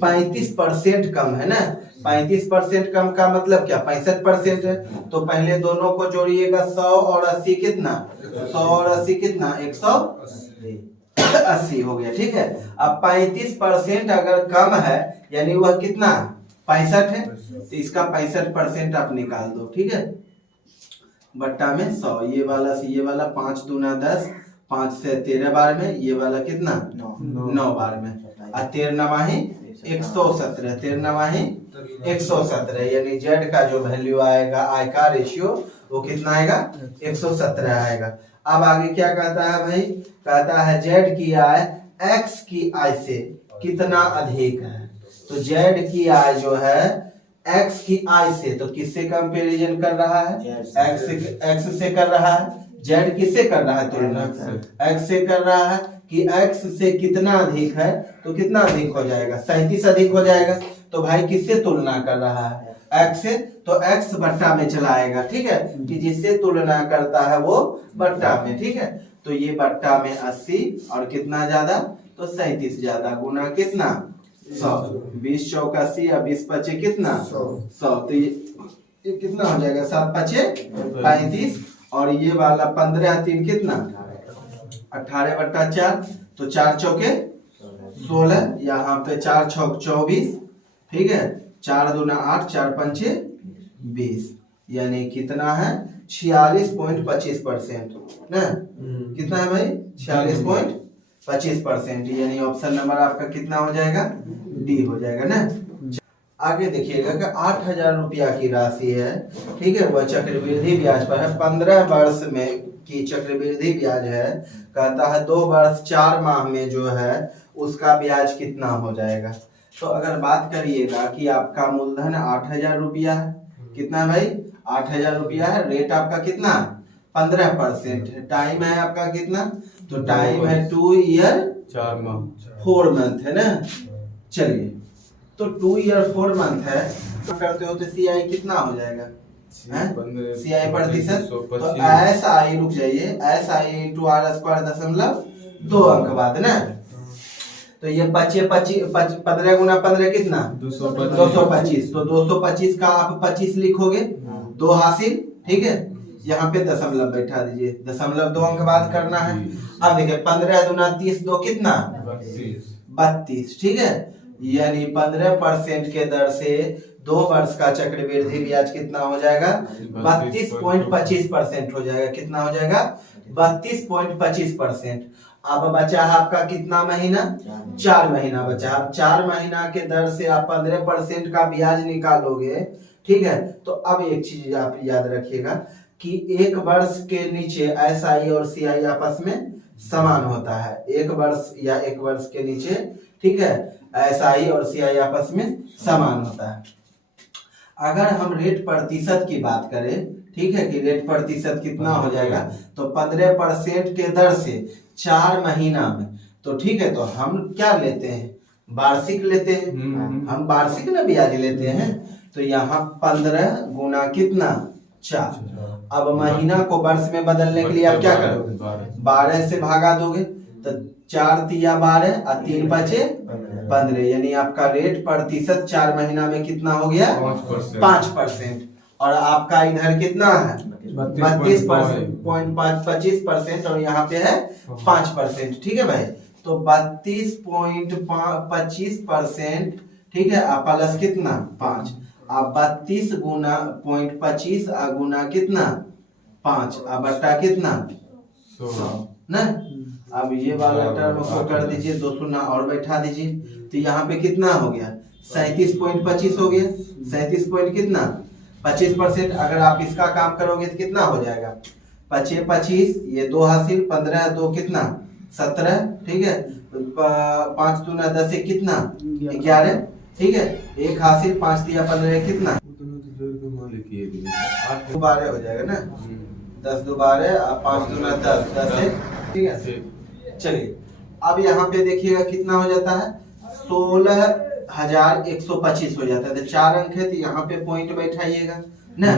35% कम है ना। 35% कम का मतलब क्या 65% है, तो पहले दोनों को जोड़िएगा 100 और 80 कितना 100 और 80 कितना 180 हो गया, ठीक है। अब 35% अगर कम है यानी वह कितना 65 है, तो इसका 65% आप निकाल दो, ठीक है, बट्टा में 100, ये वाला से ये वाला 5 दूना 10, 5 से 13 बार में, ये वाला कितना 9 बार में, और 13 नवाही 117, 13 नवाही 117, यानी z का जो वैल्यू आएगा आय का रेशियो वो कितना आएगा 117 आएगा। अब आगे क्या कहता है भाई, कहता है z की आय x की आय से कितना अधिक है, तो जेड की आई जो है एक्स की आई से, तो किससे कंपैरिजन कर रहा है? एक्स से कर रहा है। जेड किससे कर रहा है तुलना? एक्स से कर रहा है कि एक्स से कितना अधिक है, तो कितना अधिक हो जाएगा? 37 अधिक हो जाएगा। तो भाई किससे तुलना कर रहा है? एक्स से, तो एक्स बट्टा में चलाएगा, ठीक है, कि जिससे तुलना करता है वो बट्टा में, ठीक है। तो ये बट्टा में 80 और कितना ज्यादा? तो 37 ज्यादा, गुना कितना? 100। 20 चौक 80 और 20 पचे कितना? 100। तो ये कितना हो जाएगा? 7 पचे 35 और ये वाला 15 3 कितना? 18 बट्टा 4, तो 4 चौके 16, यहाँ पे 4 छौक 24, ठीक है, 4 दूना 8, 4 पंचे 20, यानी कितना है? 46.25% ना? कितना है भाई? 46.25%, यानी ऑप्शन नंबर आपका कितना हो जाएगा? डी हो जाएगा ना। आगे देखिएगा कि 8,000 रुपया की राशि है, ठीक है, वह चक्रवृद्धि ब्याज पर है। 15 वर्ष में की चक्रवृद्धि ब्याज है, कहता है 2 वर्ष 4 माह में जो है उसका ब्याज कितना हो जाएगा। तो अगर बात करिएगा कि आपका मूलधन 8,000 रुपया है, कितना भाई? 8,000 रुपया है, रेट आपका कितना? 15%, टाइम है आपका कितना? तो टाइम है 2 ईयर 4 मंथ है ना। चलिए, तो 2 ईयर 4 मंथ है, तो करते हो तो सीआई कितना हो जाएगा? सीआई प्रतिशत, तो एस आई, रुक जाइए, S I into R square 0.2 अंक बाद ना। तो ये 15 गुना 15 कितना? 225। तो 225 का आप 25 लिखोगे, 2 हासिल, ठीक है, यहाँ पे दशमलव बैठा दीजिए, 0.2 अंक बाद करना है। अब देखिए 15 दूना 30, 2 कितना? 32, ठीक है, यानी 15% के दर से 2 वर्ष का चक्रवृद्धि ब्याज कितना हो जाएगा? 32.25% हो जाएगा। कितना हो जाएगा? 32.25%। अब बचा है आपका कितना महीना? 4 महीना बचा। अब 4 महीना के दर से आप 15% का ब्याज निकालोगे, ठीक है। तो अब एक चीज आप याद रखिएगा कि 1 वर्ष के नीचे एसआई और सीआई आपस में समान होता है। 1 वर्ष या 1 वर्ष के नीचे, ठीक है, एसआई और सीआई आपस में समान होता है। अगर हम रेट प्रतिशत की बात करें, ठीक है, कि रेट प्रतिशत कितना हो जाएगा, तो 15% के दर से 4 महीना में, तो ठीक है, तो हम क्या लेते हैं? वार्षिक लेते हैं, हम वार्षिक ना ब्याज लेते हैं। तो यहाँ 15 गुना कितना? 4। अब महीना को वर्ष में बदलने के लिए आप क्या करोगे? 12 से भागा दोगे, तो 4 तिया 12 और 3 बचे 15, यानी आपका रेट प्रतिशत 4 महीना में कितना हो गया? 5%। और आपका इधर कितना है? 32.25% और यहाँ पे है 5%, ठीक है भाई। तो 32.25%, ठीक है, आप प्लस कितना? 5। आप 32 गुना 0.25 गुना कितना? 5 बट्टा कितना? 100 ना। अब ये वाला टर्म को कर दीजिए, 2 शून्य और बैठा दीजिए, तो यहाँ पे कितना हो गया? 37.25 हो गया। 37 पॉइंट कितना? 25%। अगर आप इसका काम करोगे तो कितना हो जाएगा? 25, ये 2 हासिल, 15 2 कितना? 17, ठीक है, 5 दूना 10 कितना? 11, ठीक है, 1 हासिल, 5 दिया 15 कितना? 8 दोबारे हो जाएगा ना, 10 दोबारे, 5 दूना 10, 10, ठीक है। चलिए, अब यहाँ पे देखिएगा कितना हो जाता है? 16,125 हो जाता है। तो 4 अंक है, तो यहाँ पे पॉइंट बैठाइएगा ना।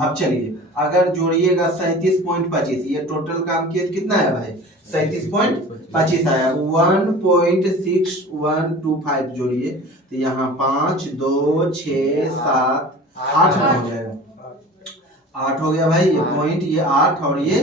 अब चलिए, अगर जोड़िएगा 37.25, ये टोटल काम किया कितना है भाई? 37.25 आया। 1.6125 जोड़िए, तो यहाँ 5 2 6 7 8 हो जाएगा। 8 हो गया भाई, ये पॉइंट, ये 8 और ये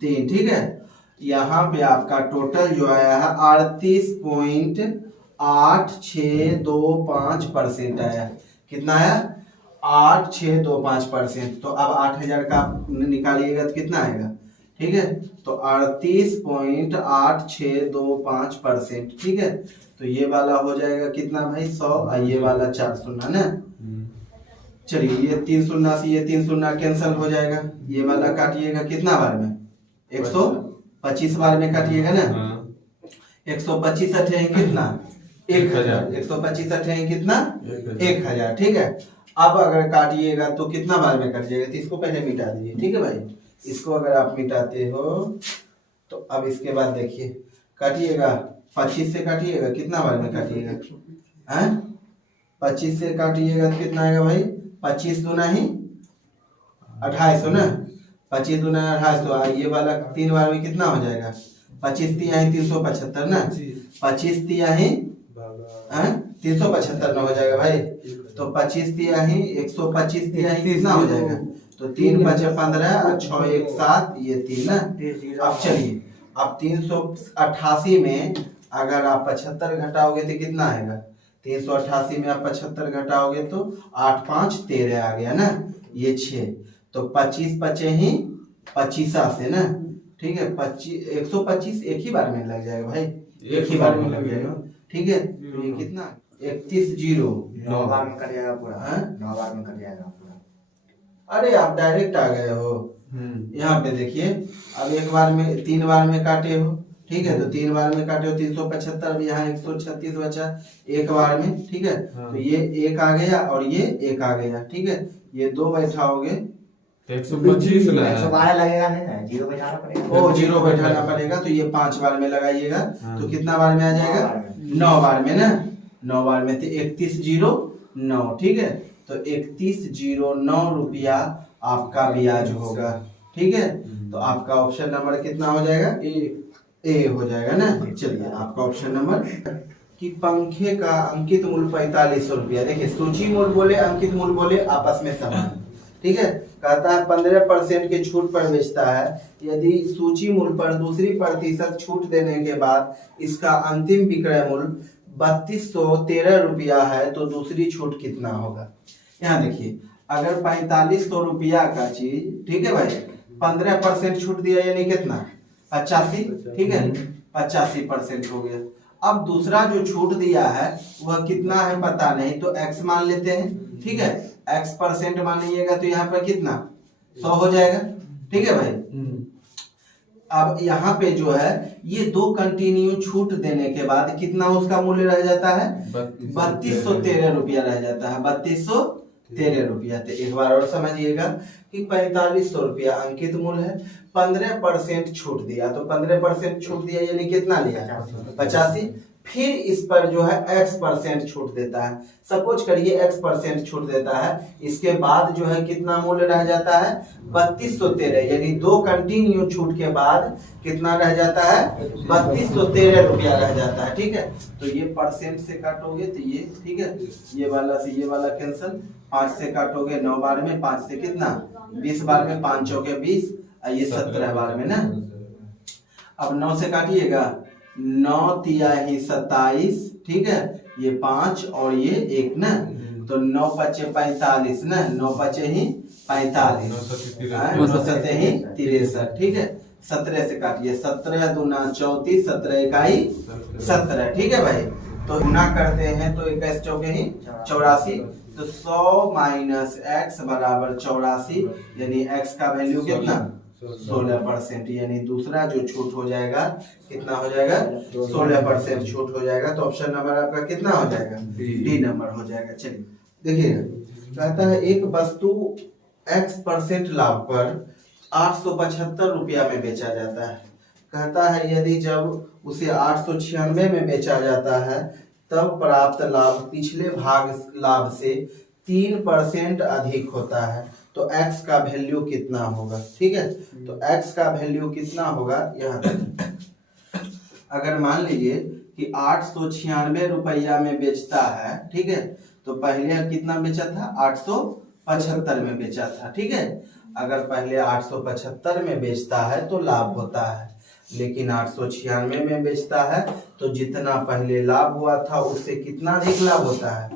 3, ठीक है। यहाँ पे आपका टोटल जो आया है 38.8625% आया। कितना आया? 8625%। तो अब 8,000 का निकालिएगा तो कितना आएगा? ठीक है, तो 38.8625%, ठीक है। तो ये वाला हो जाएगा कितना भाई? 100, और ये वाला 4 शून्य ना। चलिए, ये 3 शून्य से ये 3 शून्य कैंसिल हो जाएगा। ये वाला काटिएगा कितना बार में? 125 बार में काटिएगा ना। 125 अठे कितना? 1000। 125 अठे कितना 1000, ठीक है। अब अगर काटिएगा तो कितना बार में कट जाएगा, तो इसको पहले मिटा दीजिए, ठीक है भाई। इसको अगर आप मिटाते हो तो अब इसके बाद देखिए काटिएगा, 25 से काटिएगा, कितना बार में काटिएगा, 25 से काटिएगा तो कितना आएगा भाई, 25 दूना ही 2800 ना, 25 दूना 2800। ये वाला 3 बार में कितना हो जाएगा, 25 तिया ही 375 ना, 25 तिया ही 375 ना हो जाएगा भाई। तो 25 तिया ही 125 तिया ही कितना हो जाएगा, तो 3 बचे 15 और 6 1 7, ये 3 ना। अब चलिए, अब 388 में अगर आप 75 घटाओगे तो कितना आएगा, 388 में आप 75 घटाओगे तो 8 5 13 आ गया ना, ये 6। तो 25 बचे ही 25 से ना, ठीक है। 25 125 एक ही बार में लग जाएगा भाई, एक ही बार में लग जाएगा, ठीक है। तो ये कितना 31 0 9 बार में कट जाएगा पूरा, 9 बार में कट जाएगा पूरा। अरे आप डायरेक्ट आ गए हो। यहाँ पे देखिए, अब एक बार में 3 बार में काटे हो, ठीक है। तो 3 बार में काटे हो 375, अब यहाँ 136 बचा एक बार में, ठीक है। तो ये 1 आ गया और ये 1 आ गया, ठीक है। ये 2 बैठाओगे 125 112 लगेगा नहीं, जीरो बैठाना पड़ेगा। ओ 0 बैठाना पड़ेगा, तो ये 5 बार में लगाइएगा, तो कितना बार में आ जाएगा, 9 बार में ना, 9 बार में। तो 31 0 9, ठीक है। तो 31 0 9 रुपया आपका ब्याज होगा, ठीक है। तो आपका ऑप्शन नंबर कितना हो जाएगा, ए हो जाएगा ना। चलिए आपका ऑप्शन नंबर कि पंखे का अंकित मूल्य 4500 रुपया। देखिए सूची मूल्य बोले अंकित मूल्य बोले आपस में समान, ठीक है। कहता है 15% के छूट पर बेचता है, यदि सूची मूल्य पर दूसरी प्रतिशत छूट देने के बाद इसका अंतिम विक्रय मूल्य 3213 रुपया है तो दूसरी छूट कितना होगा। यहाँ देखिए, अगर 4500 रुपया का चीज, ठीक है भाई, 15% छूट दिया यानी कितना 85, ठीक है, 85% हो गया। अब दूसरा जो छूट दिया है वह कितना है पता नहीं, तो x मान लेते हैं, ठीक है। x% मान लीजिएगा तो यहाँ पर कितना 100 हो जाएगा, ठीक है भाई। अब यहाँ पे जो है ये 2 कंटिन्यू छूट देने के बाद कितना उसका मूल्य रह जाता है, 3213 रुपया रह जाता है, 3213 रुपया। तो एक बार और समझिएगा कि 4500 रुपया अंकित मूल्य है, 15% छूट दिया, तो 15% छूट दिया यानी कितना लिया 85। फिर इस पर जो है x% छूट देता है, सपोज करिए x% छूट देता है, इसके बाद जो है कितना मूल्य रह जाता है 3213, यानी 2 कंटिन्यू छूट के बाद कितना रह जाता है 3213 रुपया रह जाता है, ठीक है। तो ये परसेंट से काटोगे तो ये, ठीक है, ये वाला से ये वाला कैंसिल, 5 से काटोगे 9 बार में, 5 से कितना 20 बार में, 5 चौके 20, ये 17 बार में ना। अब 9 से काटिएगा, 9 तिया ही 27, ठीक है, ये 5 और ये 1 ना, तो 9 पचे 45 ना, 9 पचे ही 45, 9 सते ही 63, ठीक है। 17 से काटिए, 17 दूना 34, 17 इकाई 17, ठीक है भाई। तो गुना करते हैं तो 21 चौके ही 84, तो 100 माइनस x बराबर 84, यानी x का वैल्यू कितना 16%, यानी दूसरा जो छूट हो जाएगा कितना हो जाएगा 16% छूट हो जाएगा। तो ऑप्शन नंबर आपका कितना हो जाएगा, डी नंबर हो जाएगा। चलिए देखिएगा, कहता है एक वस्तु x% लाभ पर 875 रुपया में बेचा जाता है। कहता है यदि जब उसे 896 में बेचा जाता है तब प्राप्त लाभ पिछले भाग लाभ से 3% अधिक होता है, तो x का वैल्यू कितना होगा, ठीक है। तो x का वैल्यू कितना होगा, यहाँ अगर मान लीजिए कि 896 रुपया में बेचता है, ठीक है, तो पहले कितना बेचा था 875 में बेचा था, ठीक है। अगर पहले 875 में बेचता है तो लाभ होता है, लेकिन 896 में बेचता है तो जितना पहले लाभ हुआ था उससे कितना अधिक लाभ होता है,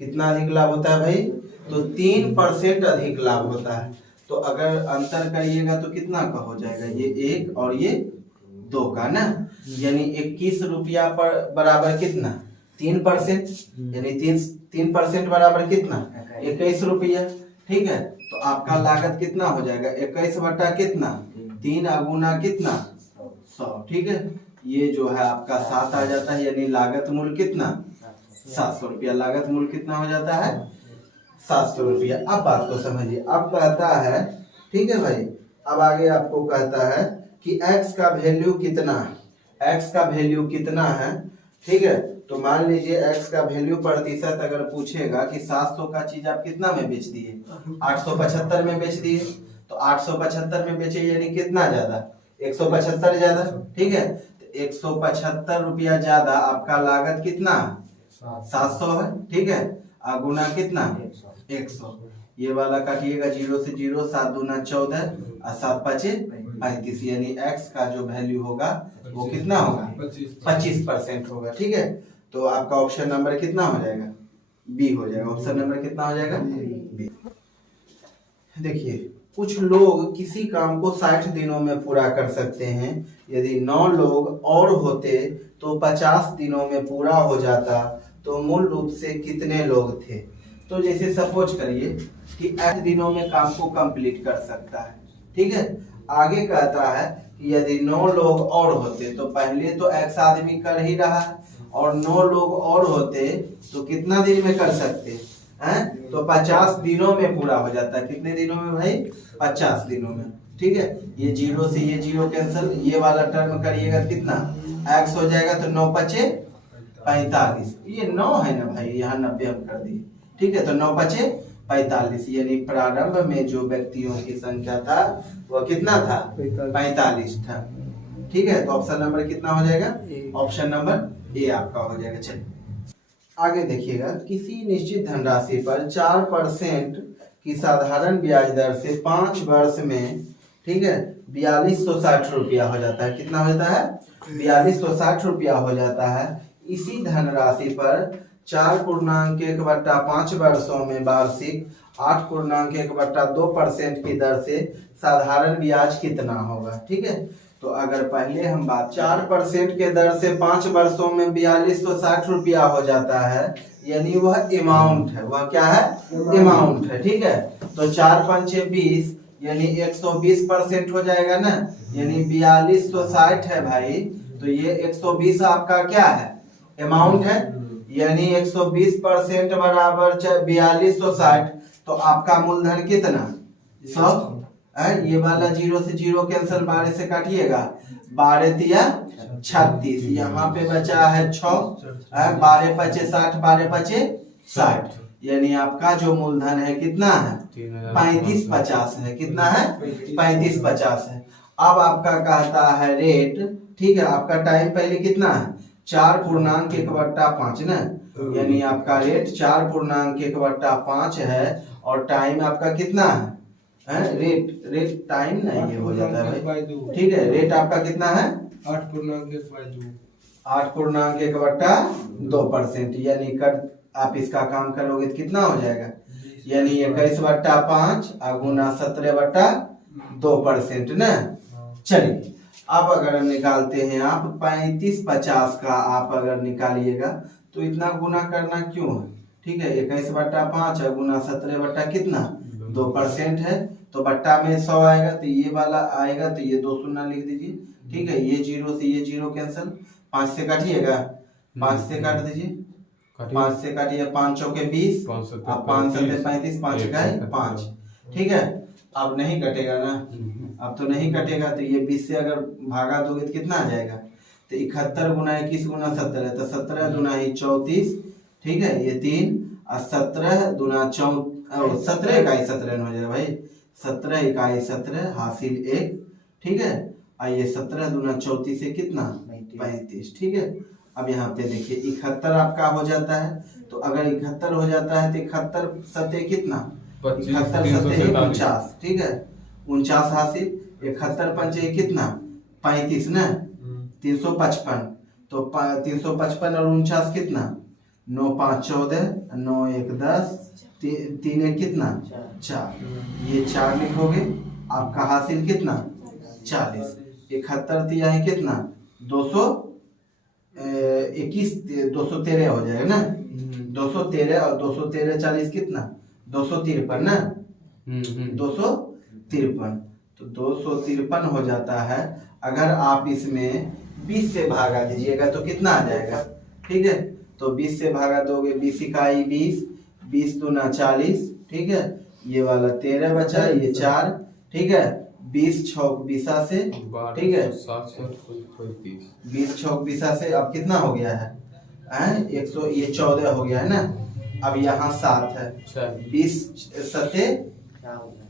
कितना अधिक लाभ होता है भाई, तो 3% अधिक लाभ होता है। तो अगर अंतर करिएगा तो कितना का हो जाएगा, ये 1 और ये 2 का ना, यानी 21 रुपया पर बराबर कितना 3%, यानी 3% बराबर कितना 21 रुपया, ठीक है। तो आपका लागत कितना हो जाएगा 21 बटा कितना 3 अगुना कितना 100, ठीक है। ये जो है आपका 7 आ जाता है, यानी लागत मूल्य कितना 700 रुपया। लागत मूल्य कितना हो जाता है 700 रुपया। अब बात को समझिए, अब कहता है, ठीक है भाई, अब आगे आपको कहता है कि x का वैल्यू कितना है, x का वैल्यू कितना है, ठीक है। तो मान लीजिए x का वैल्यू प्रतिशत अगर पूछेगा कि 700 का चीज आप कितना में बेच दिए, 875 में बेच दिए, तो 875 में बेचे यानी कितना ज्यादा 175 ज्यादा, ठीक है। तो 175 रुपया ज्यादा आपका लागत कितना 700 है, ठीक है। गुना कितना 100, ये वाला काटिएगा 0 से 0, 7 दूना 14 और 7 पचे 35, यानी x का जो वैल्यू होगा वो कितना होगा 25% होगा, ठीक है। तो आपका ऑप्शन नंबर कितना हो जाएगा बी हो जाएगा। ऑप्शन नंबर कितना हो जाएगा बी। देखिए कुछ लोग किसी काम को 60 दिनों में पूरा कर सकते हैं, यदि 9 लोग और होते तो 50 दिनों में पूरा हो जाता, तो मूल रूप से कितने लोग थे। तो जैसे सपोज करिए कि 8 दिनों में काम को कंप्लीट कर सकता है, ठीक है। आगे कहता है कि यदि 9 लोग और होते, तो पहले तो x आदमी कर ही रहा है, और 9 लोग और होते तो कितना दिन में कर सकते हैं, तो 50 दिनों में पूरा हो जाता है। कितने दिनों में भाई 50 दिनों में, ठीक है। ये 0 से ये 0 कैंसिल, ये वाला टर्म करिएगा कितना x हो जाएगा, तो 9 पचे 45, ये 9 है ना भाई, यहाँ 90 हम कर दिए, ठीक है। तो 9 पचे 45, यानी प्रारंभ में जो व्यक्तियों की संख्या था वह कितना था 45 था, ठीक है। तो ऑप्शन नंबर कितना हो जाएगा, ऑप्शन नंबर ए आपका हो जाएगा। चलिए आगे देखिएगा, किसी निश्चित धनराशि पर 4% की साधारण ब्याज दर से 5 वर्ष में, ठीक है, 4260 रुपया हो जाता है। कितना हो जाता है 4260 रुपया हो जाता है। इसी धनराशि पर 4.1/5 वर्षों में वार्षिक 8.1/2% की दर से साधारण ब्याज कितना होगा, ठीक है। तो अगर पहले हम बात 4% के दर से 5 वर्षों में 4260 रुपया हो जाता है, यानी वह अमाउंट है, वह क्या है अमाउंट है, ठीक है। तो 4 पंचे 20 यानी 120% हो जाएगा ना, यानी 4260 है भाई, तो ये 120 आपका क्या है अमाउंट है, यानी 120% बराबर 4260, तो आपका मूलधन कितना 100 है। ये वाला 0 से 0 कैंसिल, 12 से काटिएगा, 12 तिया 36, यहाँ पे बचा है 6, 12 पचे 60, 12 पचे 60, यानी आपका जो मूलधन है कितना है 3550 है। कितना है 3550 है। अब आपका कहता है रेट, ठीक है। आपका टाइम पहले कितना है 4.1/5 ना, यानी आपका रेट 4.1/5 है, और टाइम आपका कितना है रेट टाइम नहीं ये हो जाता है भाई, ठीक है। रेट आपका कितना है 8.1/2%, यानी कट आप इसका काम करोगे तो कितना हो जाएगा, यानी 21/5 गुना 17/2% ना। चलिए अब अगर निकालते हैं आप 3550 का, आप अगर निकालिएगा तो इतना गुना करना क्यों है, ठीक है। 21/5 गुना 17 कितना 2% है, तो बट्टा में 100 आएगा, तो ये वाला आएगा, तो ये 2 शून्य लिख दीजिए, ठीक है। ये 0 से ये 0 कैंसिल, 5 से काटिएगा, 5 से काट दीजिए, 5 से काटिए, 5 चौके 20, अब 5 सत्ते 35, 5 इकाई 5, ठीक है। अब नहीं कटेगा ना, अब तो नहीं कटेगा, तो ये 20 से अगर भागा दोगे तो कितना आ जाएगा, तो 71 गुना 21 गुना 17, तो 17 दूना 34, ठीक है। ये 3 और 17 दूना 17 इकाई 17 हो जाएगा भाई, 17 इकाई 17 हासिल 1, ठीक है। आइए 17 दूना 34 से कितना 35, ठीक है। अब यहाँ पे देखिए 71 आपका हो जाता है, तो अगर 71 हो जाता है तो 71 सत्ते कितना 71 सत्ते 49, ठीक है, 49 हासिल, 71 पंचे कितना 35 ना, 355, तो 355 और 49 कितना 9 5 14, 9 1 10, 3 1 कितना 4, ये 4 लिखोगे, आपका हासिल कितना 40, 71 तिया है कितना 221, 213 हो जाएगा ना, 213 और 213 40 कितना 253 ना, 253, तो 253 हो जाता है। अगर आप इसमें 20 से भागा दीजिएगा तो कितना आ जाएगा, ठीक है। तो 20 से भागा दोगे, 20 इकाई 20, 20 दूना 40, ठीक है। ये वाला 13 बचा, ये 4, ठीक है। 20 छौक 20 से, ठीक है। 20 छौक 20 से अब कितना हो गया है 100, ये 14 हो गया है ना। अब यहाँ 7 है, 20 सते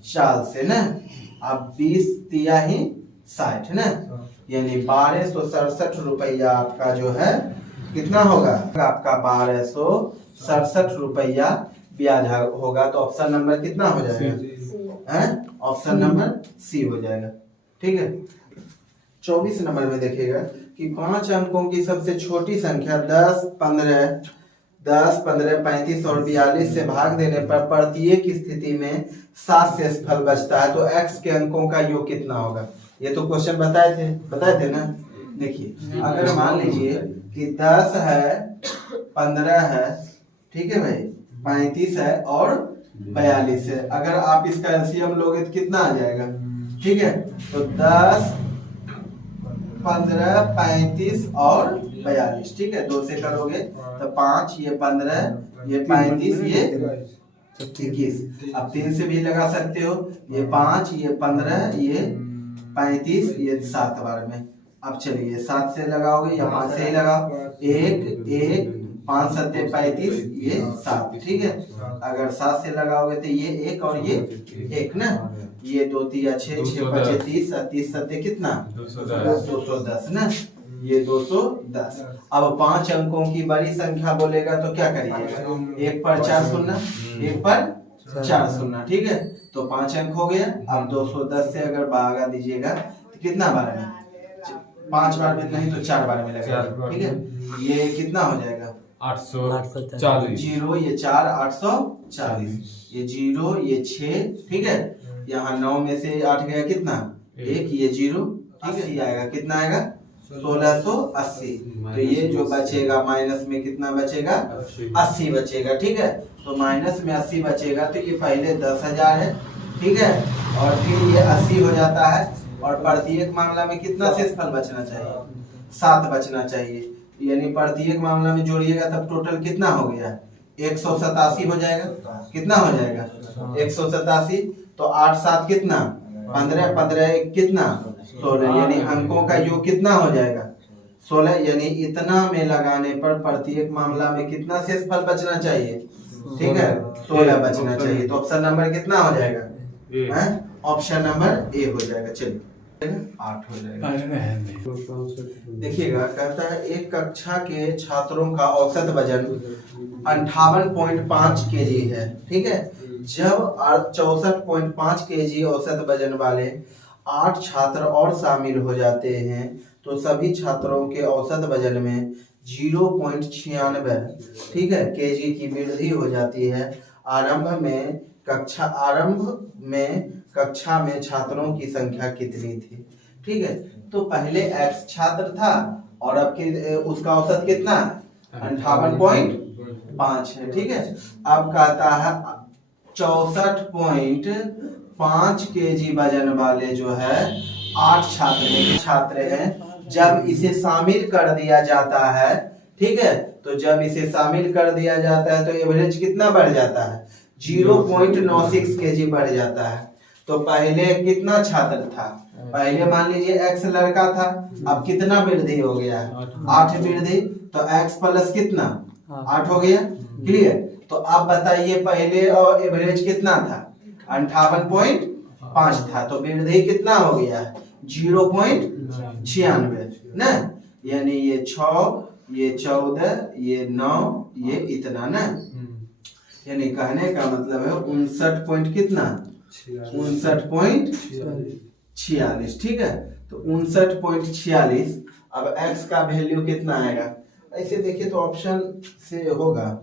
4 से ना। अब 20 तिया ही 60 ना, यानी 1267 रुपया आपका जो है कितना होगा, आपका 1267 रुपया ब्याज होगा। तो ऑप्शन नंबर कितना हो जाएगा, ऑप्शन नंबर सी हो जाएगा, ठीक है। 24 नंबर में देखिएगा कि 5 अंकों की सबसे छोटी संख्या 10, 15, 35 और 42 से भाग देने पर प्रत्येक स्थिति में 7 शेष फल बचता है, तो x के अंकों का योग कितना होगा। ये तो क्वेश्चन बताए थे ना। देखिए अगर मान लीजिए कि 10 है, 15 है, ठीक है भाई, 35 है और 42 है, अगर आप इसका एलसीएम लोगे तो कितना आ जाएगा, ठीक है। तो 10, 15, 35 और 42, ठीक है। 2 से करोगे तो 5, ये 15, ये 35, ये 21। अब 3 से भी लगा सकते हो, ये 5, ये 15, ये 35, ये 7 बार में। अब चलिए 7 से लगाओगे या 5 से ही लगाओ, 1, 5 सत्ते 35, ये 7, ठीक है। अगर 7 से लगाओगे तो ये 1 और ये 1 ना, ये 2 तिया 6, 6 5 30, 30 सत्ते कितना 210 ना, ये 210। अब 5 अंकों की बड़ी संख्या बोलेगा तो क्या करिएगा, 1 पर 4 शून्य, 1 पर 4 शून्य, ठीक है। तो 5 अंक हो गया। अब 210 से अगर भागा दीजिएगा तो कितना बार में, 5 बार में नहीं तो 4 बार में लगेगा, ठीक है। ये कितना हो जाएगा 840, 0 ये 4, 840, ये 0 ये 6, ठीक है। यहाँ 9 में से 8 गया कितना 1, ये 0, ठीक है। ये आएगा कितना आएगा 1680। तो ये जो बचेगा माइनस में कितना बचेगा 80 बचेगा, ठीक है। तो माइनस में 80 बचेगा तो ये पहले 10,000 है, ठीक है, और फिर ये 80 हो जाता है। और प्रत्येक मामला में कितना शेषफल बचना चाहिए, 7 बचना चाहिए, यानी प्रत्येक मामला में जोड़िएगा तब टोटल कितना हो गया 187 हो जाएगा। कितना हो जाएगा 187। तो 8 7 कितना 15, 15 कितना 16, यानी अंकों का योग कितना हो जाएगा 16, यानी इतना में लगाने पर प्रत्येक मामला में कितना शेषफल बचना चाहिए, ठीक है 16 बचना चाहिए। तो ऑप्शन नंबर कितना हो जाएगा, ऑप्शन नंबर ए हो जाएगा। चलिए 8 हो जाएगा। देखिएगा कहता है एक कक्षा के छात्रों का औसत वजन 58.5 केजी है, ठीक है। जब 64.5 केजी औसत वजन वाले 8 छात्र और शामिल हो जाते हैं तो सभी छात्रों के औसत वजन में 0.96, ठीक है, केजी की वृद्धि हो जाती है। आरंभ में कक्षा में छात्रों की संख्या कितनी थी, ठीक है। तो पहले x छात्र था और अब के उसका औसत कितना 58.5 है, ठीक है। अब कहता है 64.5 केजी वजन वाले जो है 8 छात्र हैं। जब इसे शामिल कर दिया जाता है, ठीक है, तो जब इसे शामिल कर दिया जाता है तो एवरेज कितना बढ़ जाता है 0.96 केजी बढ़ जाता है। तो पहले कितना छात्र था, पहले मान लीजिए x लड़का था, अब कितना वृद्धि हो गया 8 वृद्धि, तो x प्लस कितना 8 हो गया, क्लियर। तो आप बताइए पहले और एवरेज कितना था 58.5 था, तो वृद्धि कितना हो गया 0.96 ना, यानी ये 6, ये 14, ये 9, ये इतना ना, यानी कहने का मतलब है 59 पॉइंट कितना 59.46, ठीक है। तो 59.46। अब x का वैल्यू कितना आएगा, ऐसे देखिए तो ऑप्शन से होगा,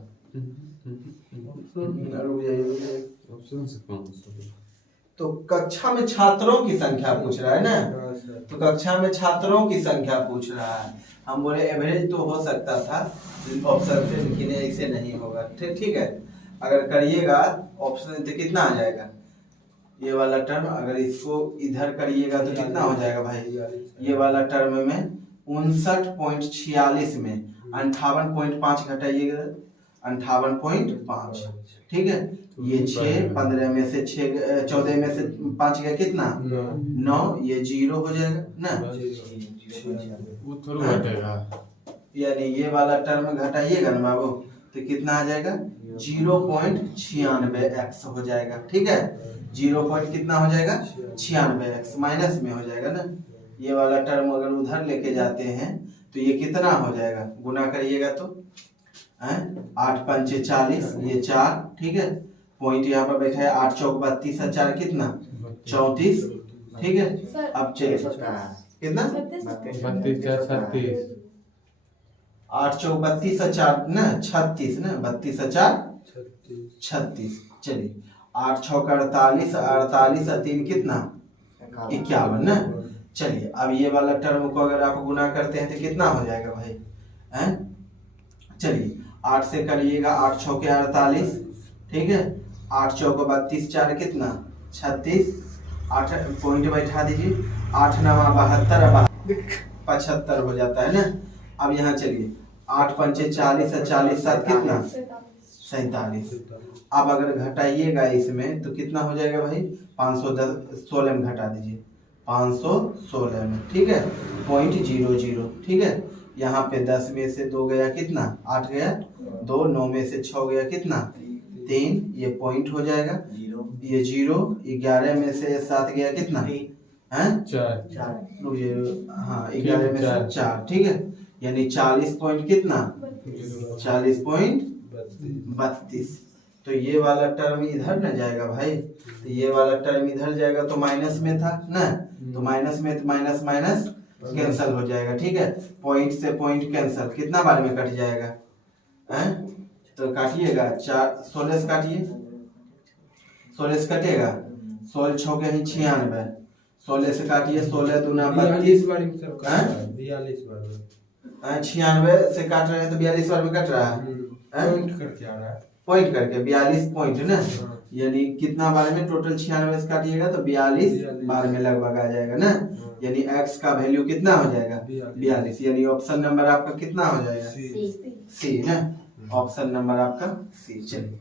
तो कक्षा में छात्रों की संख्या पूछ रहा है ना, तो कक्षा में छात्रों की संख्या पूछ रहा है। हम बोले एवरेज तो हो सकता था ऑप्शन से, लेकिन ऐसे नहीं होगा, ठीक है। अगर करिएगा ऑप्शन तो कितना आ जाएगा ये वाला टर्म, अगर इसको इधर करिएगा तो कितना हो जाएगा भाई, ये वाला टर्म में 59.46 में 58.5 घटाइएगा 58.5, ठीक है। ये 6 15 में से 6 14 में से 5 गया कितना 9, ये 0 हो जाएगा ना, वो थोड़ा घटेगा। यानी ये वाला टर्म घटाइएगा ना बाबू तो कितना आ जाएगा 0.96x हो जाएगा, ठीक है। 0 पॉइंट कितना हो जाएगा 96x, माइनस में हो जाएगा ना। ये वाला टर्म अगर उधर लेके जाते हैं तो ये कितना हो जाएगा, गुना करिएगा तो 8 5 40, ये 4, ठीक है। पॉइंट यहाँ पर बैठा है 8 चौक 32 और 4 कितना 34, ठीक है। अब चलिए कितना 32 4 36 8 चौक 32 और 4 ना 36 ना, 32 और 4 36। चलिए 8 छौक 48, 48 और 3 कितना 51 ना। चलिए अब ये वाला टर्म को अगर आप गुना करते हैं तो कितना हो जाएगा भाई हैं। चलिए 8 से करिएगा 8 छौके 48, ठीक है। 8 चौक 32 4 कितना 36, 8 पॉइंट बैठा दीजिए 8 9 72 75 हो जाता है ना। अब यहाँ चलिए 8 5 40 और 40 7 कितना 47। अब अगर घटाइएगा इसमें तो कितना हो जाएगा भाई 516 में घटा दीजिए 516 में, ठीक है। पॉइंट 00, ठीक है। यहाँ पे 10 में से 2 गया कितना 8 गया 2, 9 में से 6 गया कितना 3, ये पॉइंट हो जाएगा, ये 0, 11 में से 7 गया कितना हैं 4 हाँ 11 में से 4, ठीक है। यानी 40 पॉइंट कितना 40.32। तो ये वाला टर्म इधर न जाएगा भाई, तो ये वाला टर्म इधर जाएगा तो माइनस में था ना, तो माइनस में तो माइनस माइनस कैंसल हो जाएगा, ठीक है। पॉइंट से पॉइंट कैंसल, कितना बार में कट जाएगा हैं, तो काटिएगा 4 16 से काटिए, 16 से कटेगा 16 छौके ही 96, 16 से काटिए 16 दूना 32 96 से काट रहे हैं तो 42 बार में कट रहा है पॉइंट करके 42 पॉइंट ना, यानी कितना बार में टोटल 96 से काटिएगा तो 42 बार में लगभग आ जाएगा ना। यानी x का वैल्यू कितना हो जाएगा 42, यानी ऑप्शन नंबर आपका कितना हो जाएगा सी ना, ऑप्शन नंबर आपका सी। चलिए